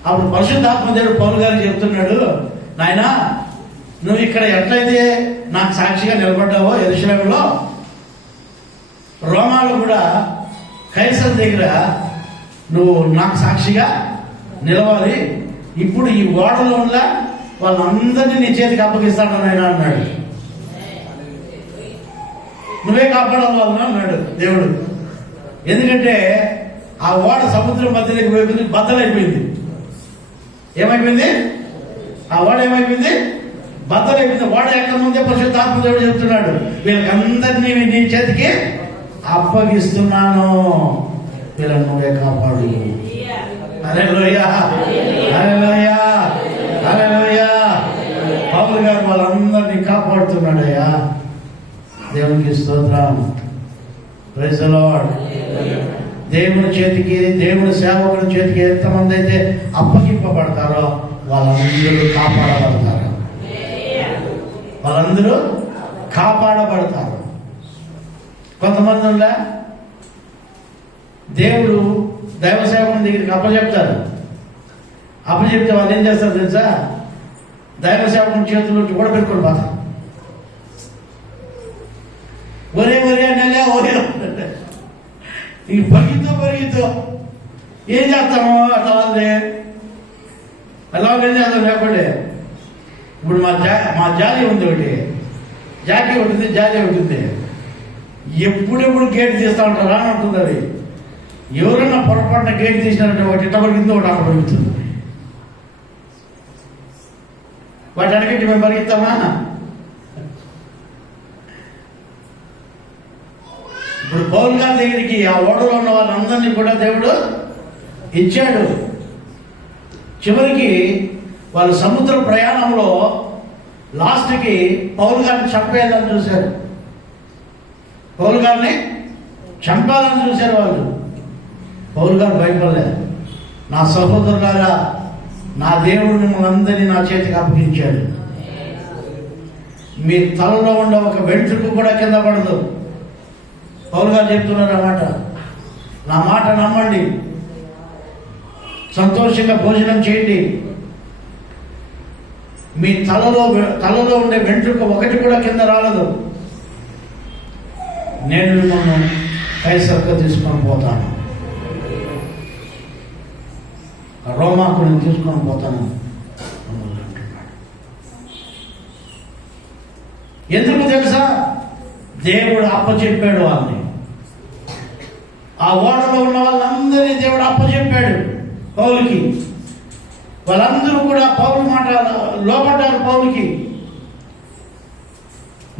అప్పుడు పరిశుద్ధాత్మ దేవుడు పౌలు గారికి చెప్తున్నాడు, నాయనా నువ్వు ఇక్కడ ఎట్లయితే నాకు సాక్షిగా నిలబడ్డావో యెరూషలేములో, రోమాలో కూడా కైసర్ దగ్గర నువ్వు నాకు సాక్షిగా నిలవాలి. ఇప్పుడు ఈ ఓడలో ఉన్న వాళ్ళందరినీ నీ చేతికి అప్పగిస్తాను నాయన అన్నాడు. నువ్వే కాపాడాలి వాళ్ళని అన్నాడు దేవుడు. ఎందుకంటే ఆ ఓడ సముద్రం మధ్యలోకి పోయింది, బద్దలైపోయింది. ఏమైపోయింది? ఆ ఓడ ఏమైపోయింది? బద్దలైపోయింది. ఓడ ఎక్కడ ముందే పరిశుద్ధాత్మ దేవుడు చెప్తున్నాడు, వీళ్ళకందరినీ నీ చేతికి అప్పగిస్తున్నాను, వీళ్ళని నువ్వే కాపాడు. హల్లెలూయా, హల్లెలూయా, హల్లెలూయా. పౌలు గారు వాళ్ళందరినీ కాపాడుతున్నాడయ్యా. దేవునికి స్తోత్రం. Praise the Lord. దేవుని చేతికి, దేవుని సేవకుల చేతికి ఎంతమంది అయితే అప్పగింపబడతారో వాళ్ళందరూ కాపాడబడతారు. వాళ్ళందరూ కాపాడబడతారు. కొంతమంది ఉందా, దేవుడు దైవ సేవకుని దగ్గరికి అప్పచెప్తారు. అప్పచెప్తే వాళ్ళు ఏం చేస్తారు తెలుసా, దైవ సేవకుని చేతుల్లో కూడా పెట్టుకోండి బాధ. ఒరే ఒరే నెలే ఒరే ఇంక పరిగెత్తు ఏం చేస్తాము అట్లా వాళ్ళే అలా ఏం చేస్తాం లేకపోతే. ఇప్పుడు మా జాలి ఉంది, ఒకటి జాకీ ఉంటుంది, జాలి ఉంటుంది. ఎప్పుడెప్పుడు గేట్ తీస్తూ ఉంటారు అని ఉంటుంది. అది ఎవరైనా పొరపాటున గేట్ తీసినారంటే ఒకటి ఇట్ట పరిగింది, ఒకటి అక్కడ పరుగుతుంది. వాటి అడిగితే మేము పరిగెత్తామా? ఇప్పుడు పౌలు గారి దగ్గరికి ఆ ఓడలో ఉన్న వాళ్ళందరినీ కూడా దేవుడు ఇచ్చాడు. చివరికి వాళ్ళు సముద్ర ప్రయాణంలో లాస్ట్కి పౌలు గారిని చంపేయాలని చూశారు. పౌలు గారిని చంపాలని చూశారు వాళ్ళు. పౌలు గారు భయపడలేదు. నా సహోదరులారా, నా దేవుడు మిమ్మల్ని అందరినీ నా చేతికి అప్పగించాడు. మీ తలలో ఉన్న ఒక వెంట్రుకు కూడా కింద పడదు. పౌలు గారు చెప్తున్నారు అన్నమాట. నా మాట నమ్మండి, సంతోషంగా భోజనం చేయండి. మీ తలలో ఉండే వెంట్రుక ఒకటి కూడా కింద రాలదు. నేను మిమ్మల్ని కైసర్కు తీసుకొని పోతాను, రోమాకు నేను తీసుకొని పోతాను అంటున్నాడు. ఎందుకు తెలుసా? దేవుడు అప్పచెప్పాడు వాళ్ళని. ఆ ఓడలో ఉన్న వాళ్ళందరినీ దేవుడు అప్పచెప్పాడు పౌలుకి. వాళ్ళందరూ కూడా పౌలు మాట లోపడ్డారు పౌలుకి.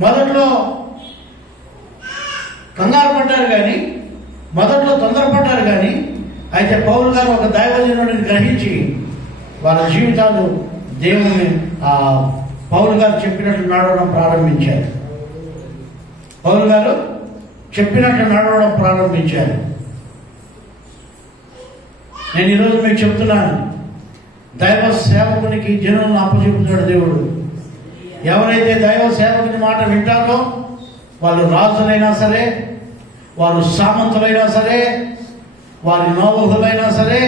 మొదట్లో కంగారు పడ్డారు కానీ, మొదట్లో తొందరపడ్డారు కానీ, అయితే పౌలు గారు ఒక దైవజనుడిని గ్రహించి వాళ్ళ జీవితాలు దేవుని పౌలు గారు చెప్పినట్లు నడవడం ప్రారంభించారు. పౌలు గారు చెప్పినట్లు నడవడం ప్రారంభించారు. నేను ఈరోజు మీకు చెప్తున్నాను, దైవ సేవకునికి జనులను అప్పచెపుతాడు దేవుడు. ఎవరైతే దైవ సేవకుని మాట వింటారో వాళ్ళు రాజులైనా సరే, వారు సామంతులైనా సరే, వారి నోబులైనా సరే,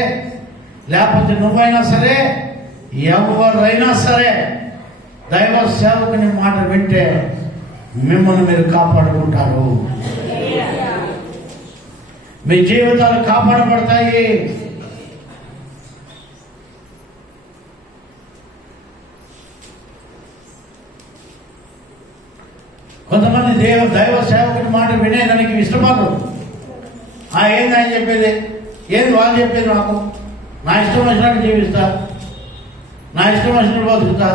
లేకపోతే నువ్వైనా సరే, ఎవరైనా సరే, దైవ సేవకుని మాట వింటే మిమ్మల్ని మీరు కాపాడుకుంటారు. మీ జీవితాలు కాపాడబడతాయి. కొంతమంది దైవ సేవకుని మాట వినేదానికి ఇష్టపడరు. ఏంది ఆయన చెప్పేది, ఏంది వాళ్ళు చెప్పేది, నాకు నా ఇష్టం వచ్చినట్టు జీవిస్తా, నా ఇష్టం వచ్చినట్టు బతుకుతా.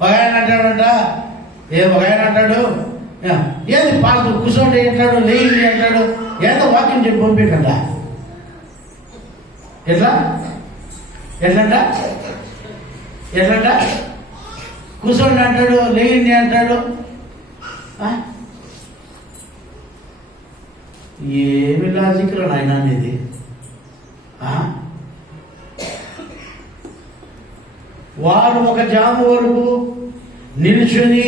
ఒక ఆయన అంటాడంట, ఒక ఆయన అంటాడు, ఏది పాలతో కూర్చోండి అంటాడు, లేయింది అంటాడు, ఏదో వాక్యం చెప్పి పంపించంట. ఎట్లంట కూర్చోండి అంటాడు, లేయింది అంటాడు. ఏమి లాజిక్ రా నాయన అనేది. వారు ఒక జాము వరకు నిల్చుని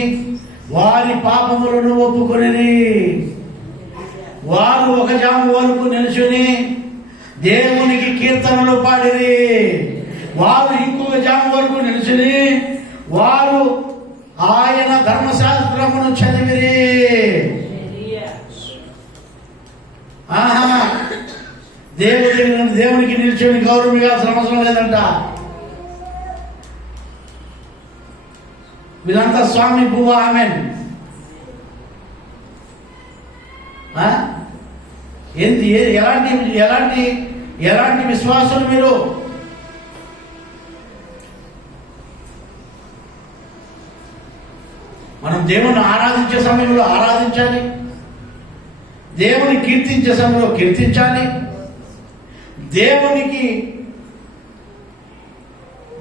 వారి పాపములను ఒప్పుకొని, వారు ఒక జాము వరకు నిల్చుని దేవునికి కీర్తనలు పాడిరి. వారు ఇంకొక జాము వరకు నిల్చుని వారు ఆయన ధర్మశాస్త్రమును చదివిరి. దేవునికి నిల్చొని గౌరవం ఇవ్వాల్సిన అవసరం లేదంట. వీళ్ళంతా స్వామి పువ్వ ఆమెన్. ఏంటి ఎలాంటి విశ్వాసులు మీరు? మనం దేవుని ఆరాధించే సమయంలో ఆరాధించాలి, దేవుని కీర్తించే సమయంలో కీర్తించాలి, దేవునికి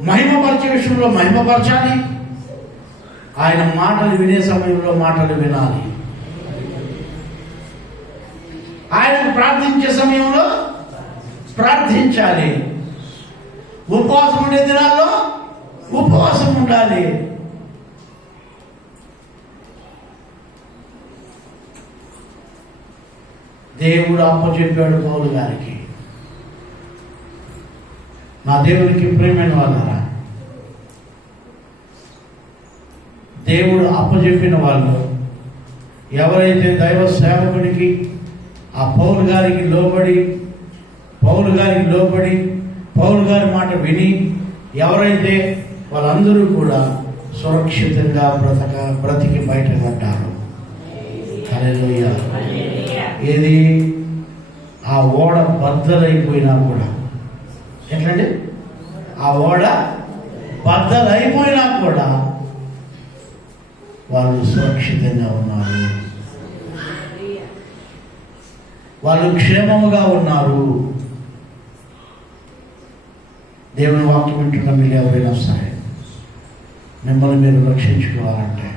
మహిమపరిచే విషయంలో మహిమపరచాలి, ఆయన మాటలు వినే సమయంలో మాటలు వినాలి, ఆయన ప్రార్థించే సమయంలో ప్రార్థించాలి, ఉపవాసం ఉండే దినాల్లో ఉపవాసం ఉండాలి. దేవుడు అప్పచెప్పాడు పౌలు గారికి. నా దేవునికి ప్రేమైన వాళ్ళరా, దేవుడు అప్పచెప్పిన వాళ్ళు ఎవరైతే దైవ సేవకుడికి ఆ పౌలు గారికి లోబడి పౌలు గారి మాట విని ఎవరైతే వాళ్ళందరూ కూడా సురక్షితంగా బ్రతికి బయటపడ్డారు. హల్లెలూయా. ఏది ఆ ఓడ బద్దలైపోయినా కూడా, ఎట్లండి, ఆ ఓడ బద్దలైపోయినా కూడా వాళ్ళు సురక్షితంగా ఉన్నారు, వాళ్ళు క్షేమముగా ఉన్నారు. దేవుని వాక్యం వింటున్న మీరు ఎవరైనా సరే మిమ్మల్ని మీరు రక్షించుకోవాలంటే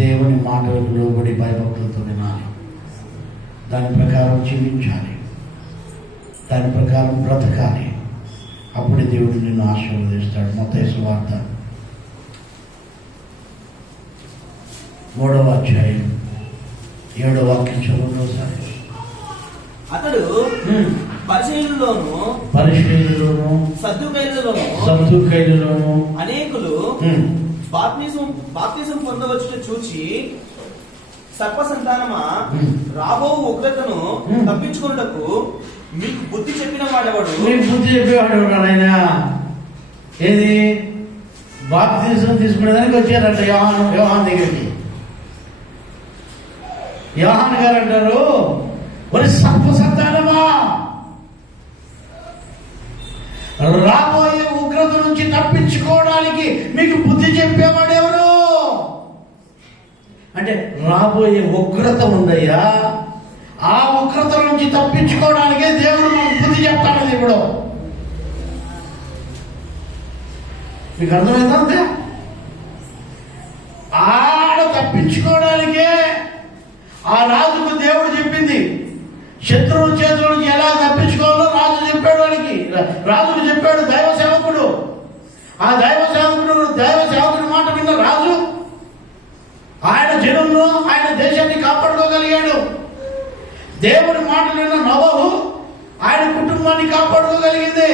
దేవుని మాటలకు లోబడి భయభక్తులతో వినాలి, దాని ప్రకారం జీవించాలి, దాని ప్రకారం బ్రతకాలి. అప్పుడే దేవుడు నిన్ను ఆశీర్వదిస్తాడు. మత్తయి సువార్త 3వ అధ్యాయం 7వ వాక్యం చదువులో సార్. అతడు పరిశీలనలోను సద్దుకైలలోను అనేకులు బాప్తిసం పొందవచ్చుట చూచి సర్ప సంతానమా రాబో ఉగ్రతను తప్పించుకున్నటకు మీకు బుద్ధి చెప్పిన వాడెవడు? మీకు బుద్ధి చెప్పేవాడు ఆయన. ఏది బాప్తిసం తీసుకునేదానికి వచ్చారంట యోహాన్ దగ్గరికి. యోహాన్ గారు అంటారు, ఒక సర్ప సంతానమా, రాబోయే ఉగ్రత నుంచి తప్పించుకోవడానికి మీకు బుద్ధి చెప్పేవాడు ఎవరు అంటే, రాబోయే ఉగ్రత ఉందయ్యా, ఆ ఉగ్రత నుంచి తప్పించుకోవడానికే దేవుడు మనకు బుద్ధి చెప్తాడు. ఇప్పుడు మీకు అర్థమైందంటే, ఆడ తప్పించుకోవడానికే ఆ రాజుకు దేవుడు చెప్పింది. శత్రువుల చేతుల నుంచి ఎలా తప్పించుకోవాలో రాజు చెప్పాడు. వాడికి రాజుకు చెప్పాడు దైవ సేవకుడు. ఆ దైవ సేవకుడి మాట విన్న రాజు ఆయన జనంలో ఆయన దేశాన్ని కాపాడుకోగలిగాడు. దేవుడి మాట విన్న నోవహు ఆయన కుటుంబాన్ని కాపాడుకోగలిగింది.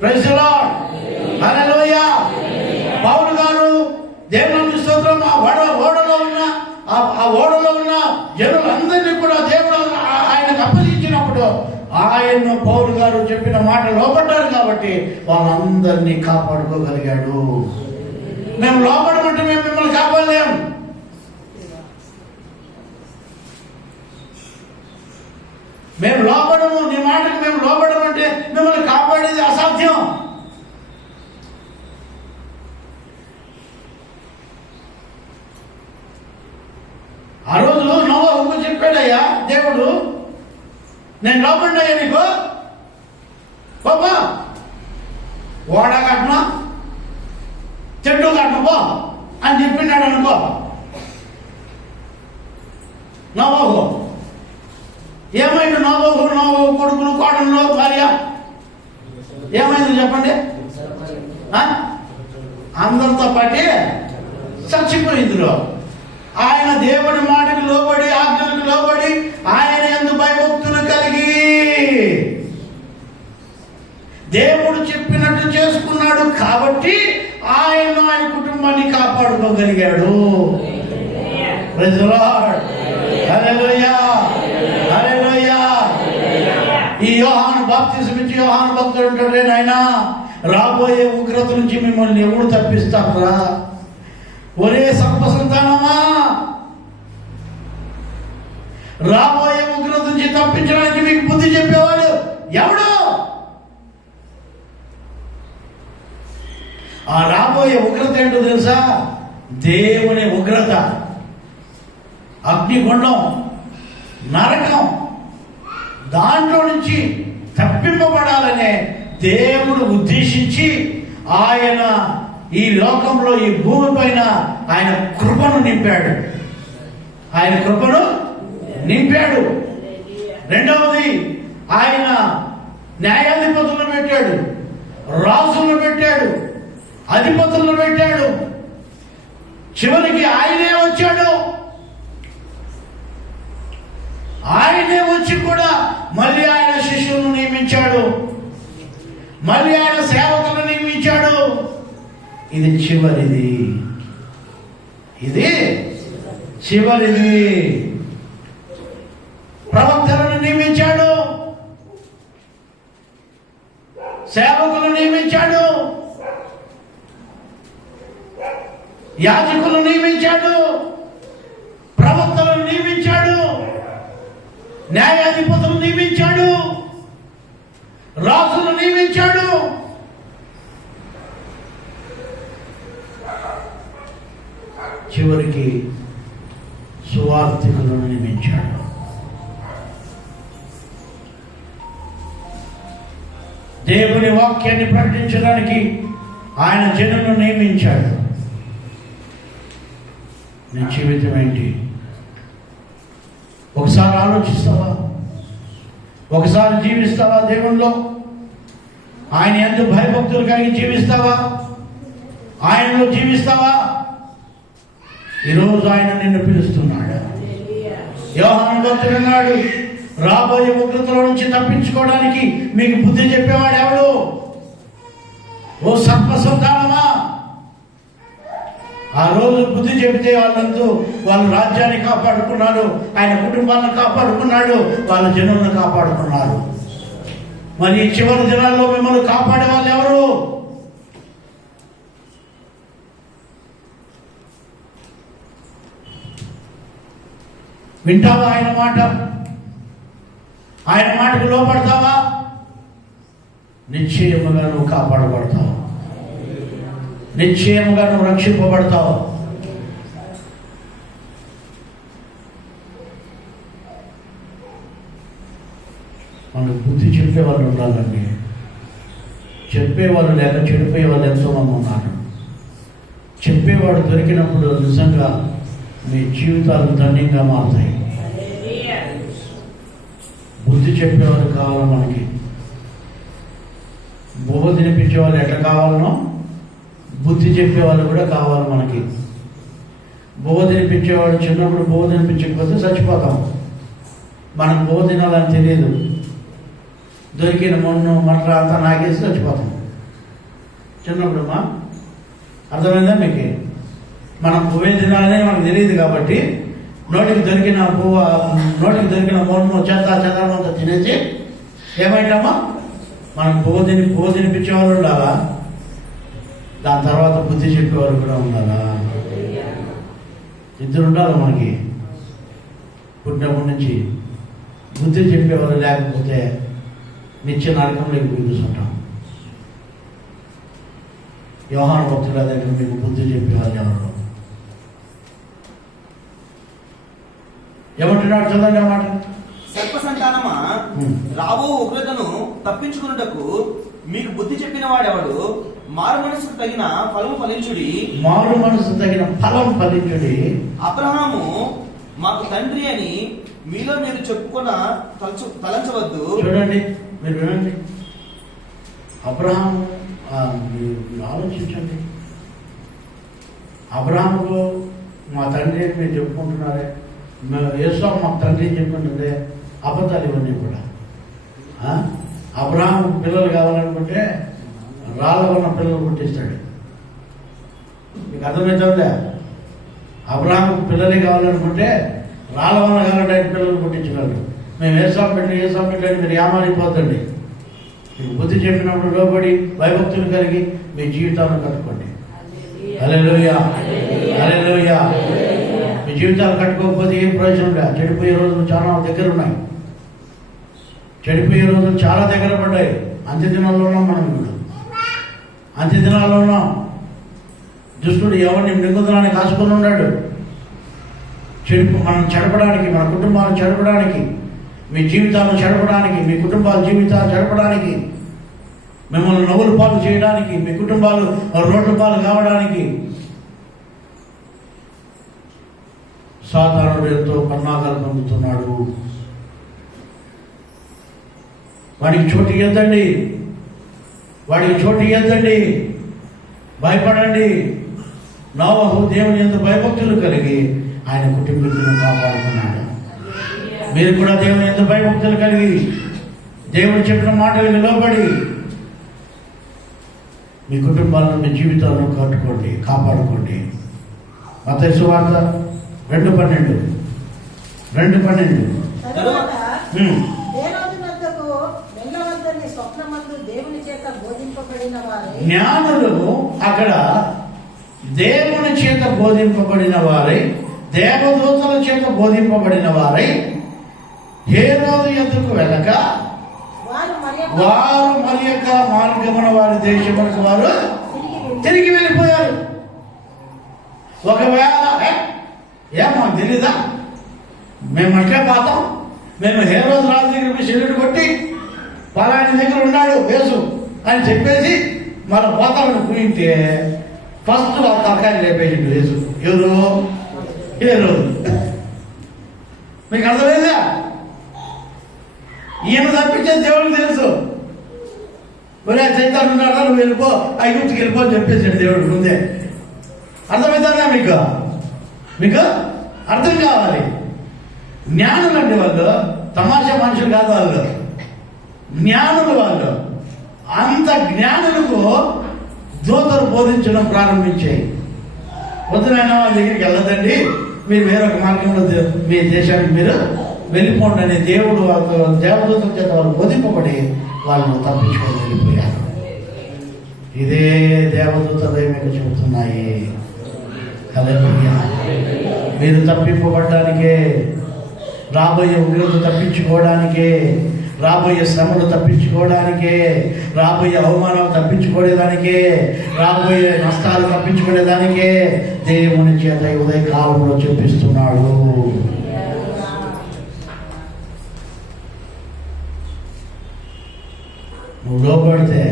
ప్రైజ్ ది లార్డ్, హల్లెలూయా. పౌలు గారు దేవుని స్తోత్రం, ఆ ఓడలో ఉన్న జనులందరినీ కూడా దేవుడు ఆయనకు అప్పగించినప్పుడు ఆయన పౌలు గారు చెప్పిన మాట లోపడ్డారు కాబట్టి వాళ్ళందరినీ కాపాడుకోగలిగాడు. మేము లోపడమంటే మేము మిమ్మల్ని కాపాడలేం. మేము లోపడము, నీ మాటకు మేము లోపడమంటే మిమ్మల్ని కాపాడేది అసాధ్యం. ఆ రోజు నోవహుకు చెప్పాడయ్యా దేవుడు, నేను లోపడినయ్యా నీకు బాబా, ఓడ కట్టను చెట్టు కట్టను పో అని చెప్పినాడు అనుకో నోవహు. ఏమైంది నోవహు కొడుకులు కోడలు భార్య ఏమైంది చెప్పండి? అందరితో పాటే చచ్చిపోయిందిలో. ఆయన దేవుడి మాటకు లోబడి, ఆజ్ఞలకు లోబడి, ఆయన యందు భయభక్తులు కలిగి దేవుడు చెప్పినట్టు చేసుకున్నాడు కాబట్టి ఆయన కుటుంబాన్ని కాపాడుకోగలిగాడు. ప్రైజ్ ది లార్డ్, హల్లెలూయా, హల్లెలూయా. ఈ యోహాను బాప్తిసం ఇచ్చి యోహాను భక్తుడు అంటాడే, నాయనా రాబోయే ఉగ్రత నుంచి మిమ్మల్ని ఎవడు తప్పిస్తారా? ఒరే సర్ప సంతానమా, రాబోయే ఉగ్రత నుంచి తప్పించడానికి మీకు బుద్ధి చెప్పేవాడు ఎవడు? ఆ రాబోయే ఉగ్రత ఏంటో తెలుసా? దేవుని ఉగ్రత, అగ్నిగుండం, నరకం. దాంట్లో నుంచి తప్పింపబడాలనే దేవుడు ఉద్దేశించి ఆయన ఈ లోకంలో, ఈ భూమి పైన ఆయన కృపను నింపాడు. ఆయన కృపను నింపాడు. రెండవది, ఆయన న్యాయాధిపతులను పెట్టాడు, రాజులను పెట్టాడు, అధిపతులను పెట్టాడు. చివరికి ఆయనే వచ్చాడు. ఆయనే వచ్చి కూడా మళ్ళీ ఆయన శిష్యులను నియమించాడు, మళ్ళీ ఆయన సేవకులను నియమించాడు. ఇది చివరిది, ఇది చివరిది. ప్రవక్తలను నియమించాడు, సేవకులను నియమించాడు, యాజకులను నియమించాడు, ప్రవక్తలను నియమించాడు, న్యాయాధిపతులను నియమించాడు, రాజులను నియమించాడు. చివరికి సువార్థికులను నియమించాడు. దేవుని వాక్యాన్ని ప్రకటించడానికి ఆయన జనులను నియమించాడు. నీ జీవితం ఏంటి? ఒకసారి ఆలోచిస్తావా? ఒకసారి జీవిస్తావా? దేవుల్లో ఆయన యందు భయభక్తులు కలిగి జీవిస్తావా? ఆయనలో జీవిస్తావా? ఈరోజు ఆయన నిన్ను పిలుస్తున్నాడు. యోహాను భక్తుడు అన్నాడు, రాబోయే ఉగ్రతలో నుంచి తప్పించుకోవడానికి మీకు బుద్ధి చెప్పేవాడు ఎవడు? ఓ సర్ప సంతానమా, ఆ రోజు బుద్ధి చెబితే వాళ్ళు రాజ్యాన్ని కాపాడుకున్నాడు, ఆయన కుటుంబాలను కాపాడుకున్నాడు, వాళ్ళ జనులను కాపాడుకున్నారు. మరి చివరి దినాల్లో మిమ్మల్ని కాపాడే వాళ్ళు ఎవరు? వింటావా ఆయన మాట? ఆయన మాటకు లోపడతావా? నిశ్చయముగా నువ్వు కాపాడబడతావు, నిశ్చయముగా నువ్వు రక్షింపబడతావు. మనకు బుద్ధి చెప్పేవాళ్ళు ఉండాలండి. చెప్పేవాళ్ళు లేక చెడిపోయే వాళ్ళు ఎంతోమంది ఉన్నారు. చెప్పేవాడు దొరికినప్పుడు నిజంగా మీ జీవితాలు ధన్యంగా మారుతాయి. బుద్ధి చెప్పేవాళ్ళు కావాలి మనకి. బోధ తినిపించే వాళ్ళు ఎట్లా కావాలనో బుద్ధి చెప్పేవాళ్ళు కూడా కావాలి మనకి. బోధ తినిపించేవాడు చిన్నప్పుడు బోధ తినిపించకపోతే చచ్చిపోతాం. మనకు బోధ తినాలని తెలియదు, దొరికిన మొన్ను మట్ర అంతా నాకేసి చచ్చిపోతాం చిన్నప్పుడు. మా అర్థమైందా మీకు? మనం పువ్వే తినాలని మనకు తెలియదు కాబట్టి నోటికి దొరికిన పువ్వు, నోటికి దొరికిన మొన్ను చెదారంతా తినేసి ఏమైందమ్మా? మనం పువ్వు తినిపించేవాళ్ళు ఉండాలా, దాని తర్వాత బుద్ధి చెప్పేవాళ్ళు కూడా ఉండాలా. ఇద్దరు ఉండాలి మనకి. పుట్టినప్పటి నుంచి బుద్ధి చెప్పేవాళ్ళు లేకపోతే నిత్య నరకంలోకి కూర్చుంటాం. యోహాను భక్తుల దగ్గర మీకు బుద్ధి చెప్పేవాళ్ళు ఎవరు? ఏమంటున్నాడు చదవండి అన్నమాట. సర్ప సంతానమా, రాబో ఉగ్రతను తప్పించుకున్నటకు మీకు బుద్ధి చెప్పిన వాడెవడు? మారు మనసుకు తగిన ఫలము ఫలించుడి. మారు మనసు తగిన ఫలం ఫలించుడి. అబ్రహాము మాకు తండ్రి అని మీలో మీరు చెప్పుకున్న తలంచవద్దు. చూడండి, మీరు వినండి. అబ్రహాము, మీరు ఆలోచించండి. అబ్రహాముకు మా తండ్రి అని మీరు చెప్పుకుంటున్నారే, యేసు మాకు తండ్రి అని చెప్పుకుంటుందే, అబద్ధాలు ఇవన్నీ కూడా. అబ్రహాం పిల్లలు కావాలనుకుంటే రాళ్ళ వల్ల పిల్లలు పుట్టిస్తాడు. మీకు అర్థమవుతుందా? అబ్రహాం పిల్లలే కావాలనుకుంటే రాళ్ళ వల్ల కావాలంటే పిల్లలు పుట్టించగలరు. మేము ఏసాం పెట్టండి మీరు ఏమారిపోతండి. మీకు బుద్ధి చెప్పినప్పుడు లోబడి భయభక్తులు కలిగి మీ జీవితాలను కట్టుకోండి. హల్లెలూయా, హల్లెలూయా. మీ జీవితాలు కట్టుకోకపోతే ఏం ప్రయోజనం లేదు. చెడిపోయే రోజులు చాలా దగ్గర ఉన్నాయి. చెడిపోయే రోజులు చాలా దగ్గర పడ్డాయి. అంత్య దినాల్లో ఉన్నాం మనం. ఇప్పుడు అంత్య దినాల్లో ఉన్నాం. దుష్టుడు ఎవరిని మృంగుదనాన్ని కాసుకొని ఉన్నాడు. మనం చెడపడానికి, మన కుటుంబాలను చెడపడానికి, మీ జీవితాలను చెడపడానికి, మీ కుటుంబాల జీవితాలు చెడపడానికి, మిమ్మల్ని నవ్వుల పాలు చేయడానికి, మీ కుటుంబాలు రోడ్ల పాలు కావడానికి సాధారణుడు ఎంతో పన్నాగాలు పొందుతున్నాడు. వాడికి చోటు ఇవ్వద్దండి, వాడికి చోటు ఇవ్వద్దండి. భయపడండి. నోవహు దేవుని యందు భయభక్తులు కలిగి ఆయన కుటుంబీకులను కాపాడుకున్నాడు. మీరు కూడా దేవుని యందు భయభక్తులు కలిగి దేవుడు చెప్పిన మాటలకు లోబడి మీ కుటుంబాలను, మీ జీవితాలను కట్టుకోండి, కాపాడుకోండి. మత్తయి సువార్త 2:12. జ్ఞానులు అక్కడ దేవుని చేత బోధింపబడిన వారై, దేవదూతల చేత బోధింపబడిన వారై హేరోదు యొద్దకు వెళ్ళక వారు మరి యొక్క మార్గమున వారి దేశములకు వారు తిరిగి వెళ్ళిపోయారు. ఒకవేళ మాకు తెలీదా, మేము అట్లే పోతాం, మేము హేరోదు రాజు దగ్గర పోయి సెల్లుడు కొట్టి పలాని దగ్గర ఉన్నాడు యేసు అని చెప్పేసి మనం పోతామని పోయింటే ఫస్ట్ వాళ్ళ తరకాయలు లేపేసిండు యేసు. ఎవరు? హేరోదు. మీకు అర్థమైందా? ఈయన తప్పించేది దేవుడికి తెలుసు. ఒరే చైతాన్ని ఉన్నాడా, నువ్వు వెళ్ళిపో, ఐగుప్తికి వెళ్ళిపో అని చెప్పేసాడు దేవుడు ముందే. అర్థమవుతుందా మీకు? మీకు అర్థం కావాలి. జ్ఞానం అంటే వాళ్ళు తమాషా మనుషులు కాదు వాళ్ళు, జ్ఞానులు వాళ్ళు. అంత జ్ఞానులకు దూతలు బోధించడం ప్రారంభించాయి. వద్దునైనా వాళ్ళ దగ్గరికి వెళ్ళదండి, మీరు వేరొక మార్గంలో మీ దేశానికి మీరు వెళ్ళిపోండి అని దేవుడు వాళ్ళకు దేవదూతల చేత వాళ్ళు బోధింపబడి వాళ్ళను తప్పించుకొని వెళ్ళిపోయారు. ఇదే దేవదూతలు మీకు చెబుతున్నాయి. హల్లెలూయా. మీరు తప్పింపబడ్డానికే, రాబోయే ఉగ్రత తప్పించుకోవడానికే, రాబోయే శ్రమలు తప్పించుకోవడానికే, రాబోయే అవమానాలు తప్పించుకోవడానికే, రాబోయే నష్టాలు తప్పించుకోవడానికే దేవుని చేత ఉదయ కాలంలో చూపిస్తున్నాడు. నువ్వు లోపడితే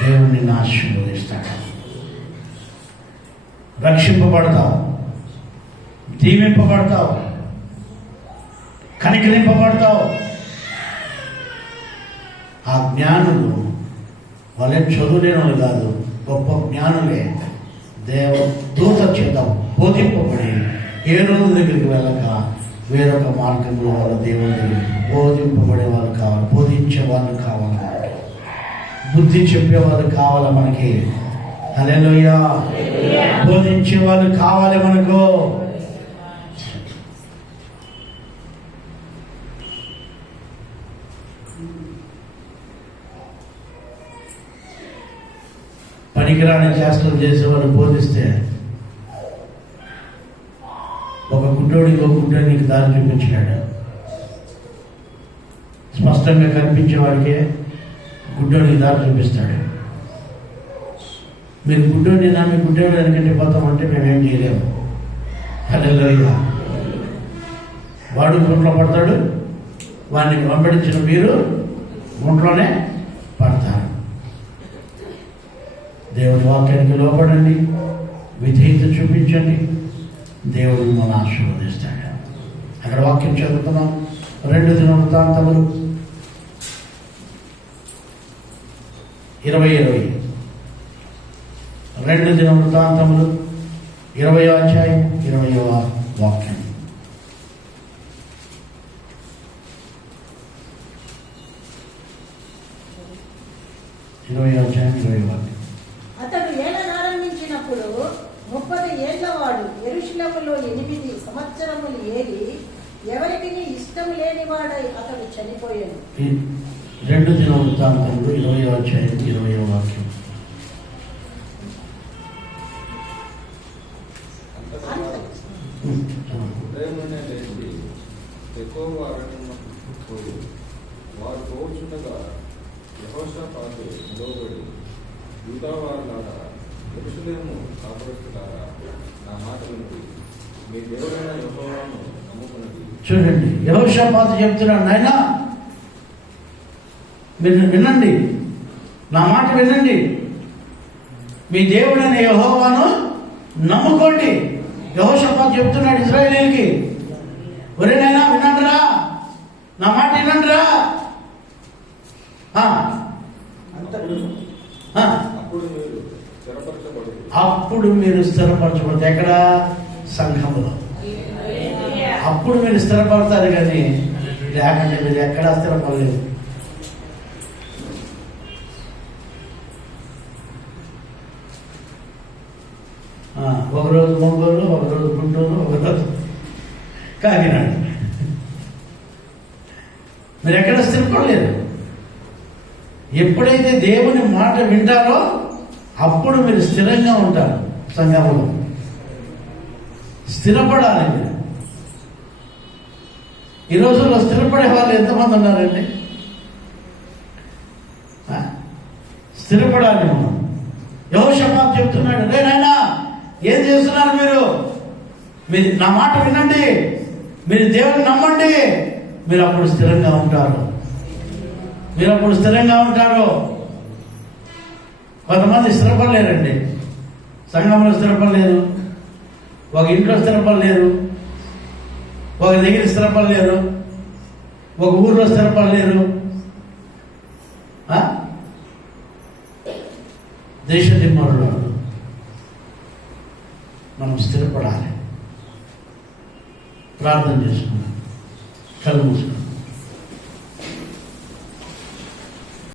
దేవుని ఆశీర్వదిస్తాడు. రక్షింపబడతావు, దీవింపబడతావు, కనికరింపబడతావు. ఆ జ్ఞానులు వాళ్ళే చదువులేని వాళ్ళు కాదు, గొప్ప జ్ఞానులే దూత చేత బోధింపబడి ఏ రోజు దగ్గరికి వెళ్ళక వేరొక మార్గంలో వాళ్ళ దేవుని దగ్గరికి బోధింపబడే వాళ్ళు కావాలి, బోధించే వాళ్ళు కావాలి, బుద్ధి చెప్పే వాళ్ళు కావాలి మనకి. హల్లెలూయా. బోధించే వాళ్ళు కావాలి మనకు. పనికిరాని చేష్టలు చేసేవాళ్ళు బోధిస్తే ఒక గుడ్డోడికి ఒక గుడ్డోడికి దారి చూపించాడు. స్పష్టంగా కనిపించేవాడికే గుడ్డోడికి దారి చూపిస్తాడు. మీరు గుడ్డోడిని నా మీ గుడ్డోడి వెనకంటే పోతామంటే మేమేం చేయలేము. హల్లెలూయా. వాడు గుంట్లో పడతాడు, వాడిని వెంబడించిన మీరు గుంట్లోనే పడతారు. దేవుడి వాక్యానికి లోపడండి, విధేయత చూపించండి, దేవుడు మన ఆశీర్వదిస్తాడు. అక్కడ వాక్యం చదువుతున్నాం. 2 దినవృత్తాంతములు 20:20. 2 దినవృత్తాంతములు 20వ అధ్యాయం 20వ వాక్యం. అతడు ఏలనారంభించినప్పుడు 30 ఏళ్ల వాడు యెరూషలేములో 8 సంవత్సరములు ఏలి ఎవరికి ఇష్టం లేని వాడై అతడు చనిపోయాడు. 2 దినవృత్తాంతములు 20వ అధ్యాయం 20వ వాక్యం. ఉదయమునే లేచి ఎక్కువ అరణ్యముకు వారు పోచుండగా యెహోషాపాతు నిలవబడి, యూదావారులారా, యెరూషలేము కాపురస్తులారా, నా మాటలు వినండి. మీ దేవుడైన యెహోవాను నమ్ముకున్నది. చూడండి, యెహోషాపాతు చెప్తున్నాడు, నాయనా మీరు వినండి, నా మాట వినండి, మీ దేవుడైన యెహోవాను నమ్ముకోండి. యెహోషాపాతు చెప్తున్నాడు ఇశ్రాయేలీయులకి, ఒరే నాయనా వినండిరా, నా మాట వినండిరా. అప్పుడు మీరు స్థిరపరచబడతారు. ఎక్కడ? సంఘములో. అప్పుడు మీరు స్థిరపడతారు, కానీ లేకుంటే మీరు ఎక్కడా స్థిరపడలేదు. ఒకరోజు ఒంగోలు, ఒకరోజు గుంటూరు, ఒకరోజు కాకినాడ. మీరు ఎక్కడ స్థిరపడలేదు. ఎప్పుడైతే దేవుని మాట వింటారో అప్పుడు మీరు స్థిరంగా ఉంటారు. సంఘంలో స్థిరపడాలి మీరు. ఈ రోజుల్లో స్థిరపడే వాళ్ళు ఎంతమంది ఉన్నారండి? స్థిరపడాలి మనం. యెహోషాపాతు చెప్తున్నాడు, రే నాయనా ఏం చేస్తున్నారు మీరు నా మాట వినండి, మీరు దేవుని నమ్మండి, మీరు అప్పుడు స్థిరంగా ఉంటారు. మీరు అప్పుడు స్థిరంగా ఉంటారు. కొంతమంది స్థిరపడలేరండి. సంఘంలో స్థిరపడలేరు, ఒక ఇంట్లో స్థిరపడలేరు, ఒక దగ్గర స్థిరపడలేరు, ఒక ఊర్లో స్థిరపడలేరు. దేశ దిమ్మరులు. మనం స్థిరపడాలి. ప్రార్థన చేసుకున్నాం. కళ్ళు కళ్ళు మూసుకో.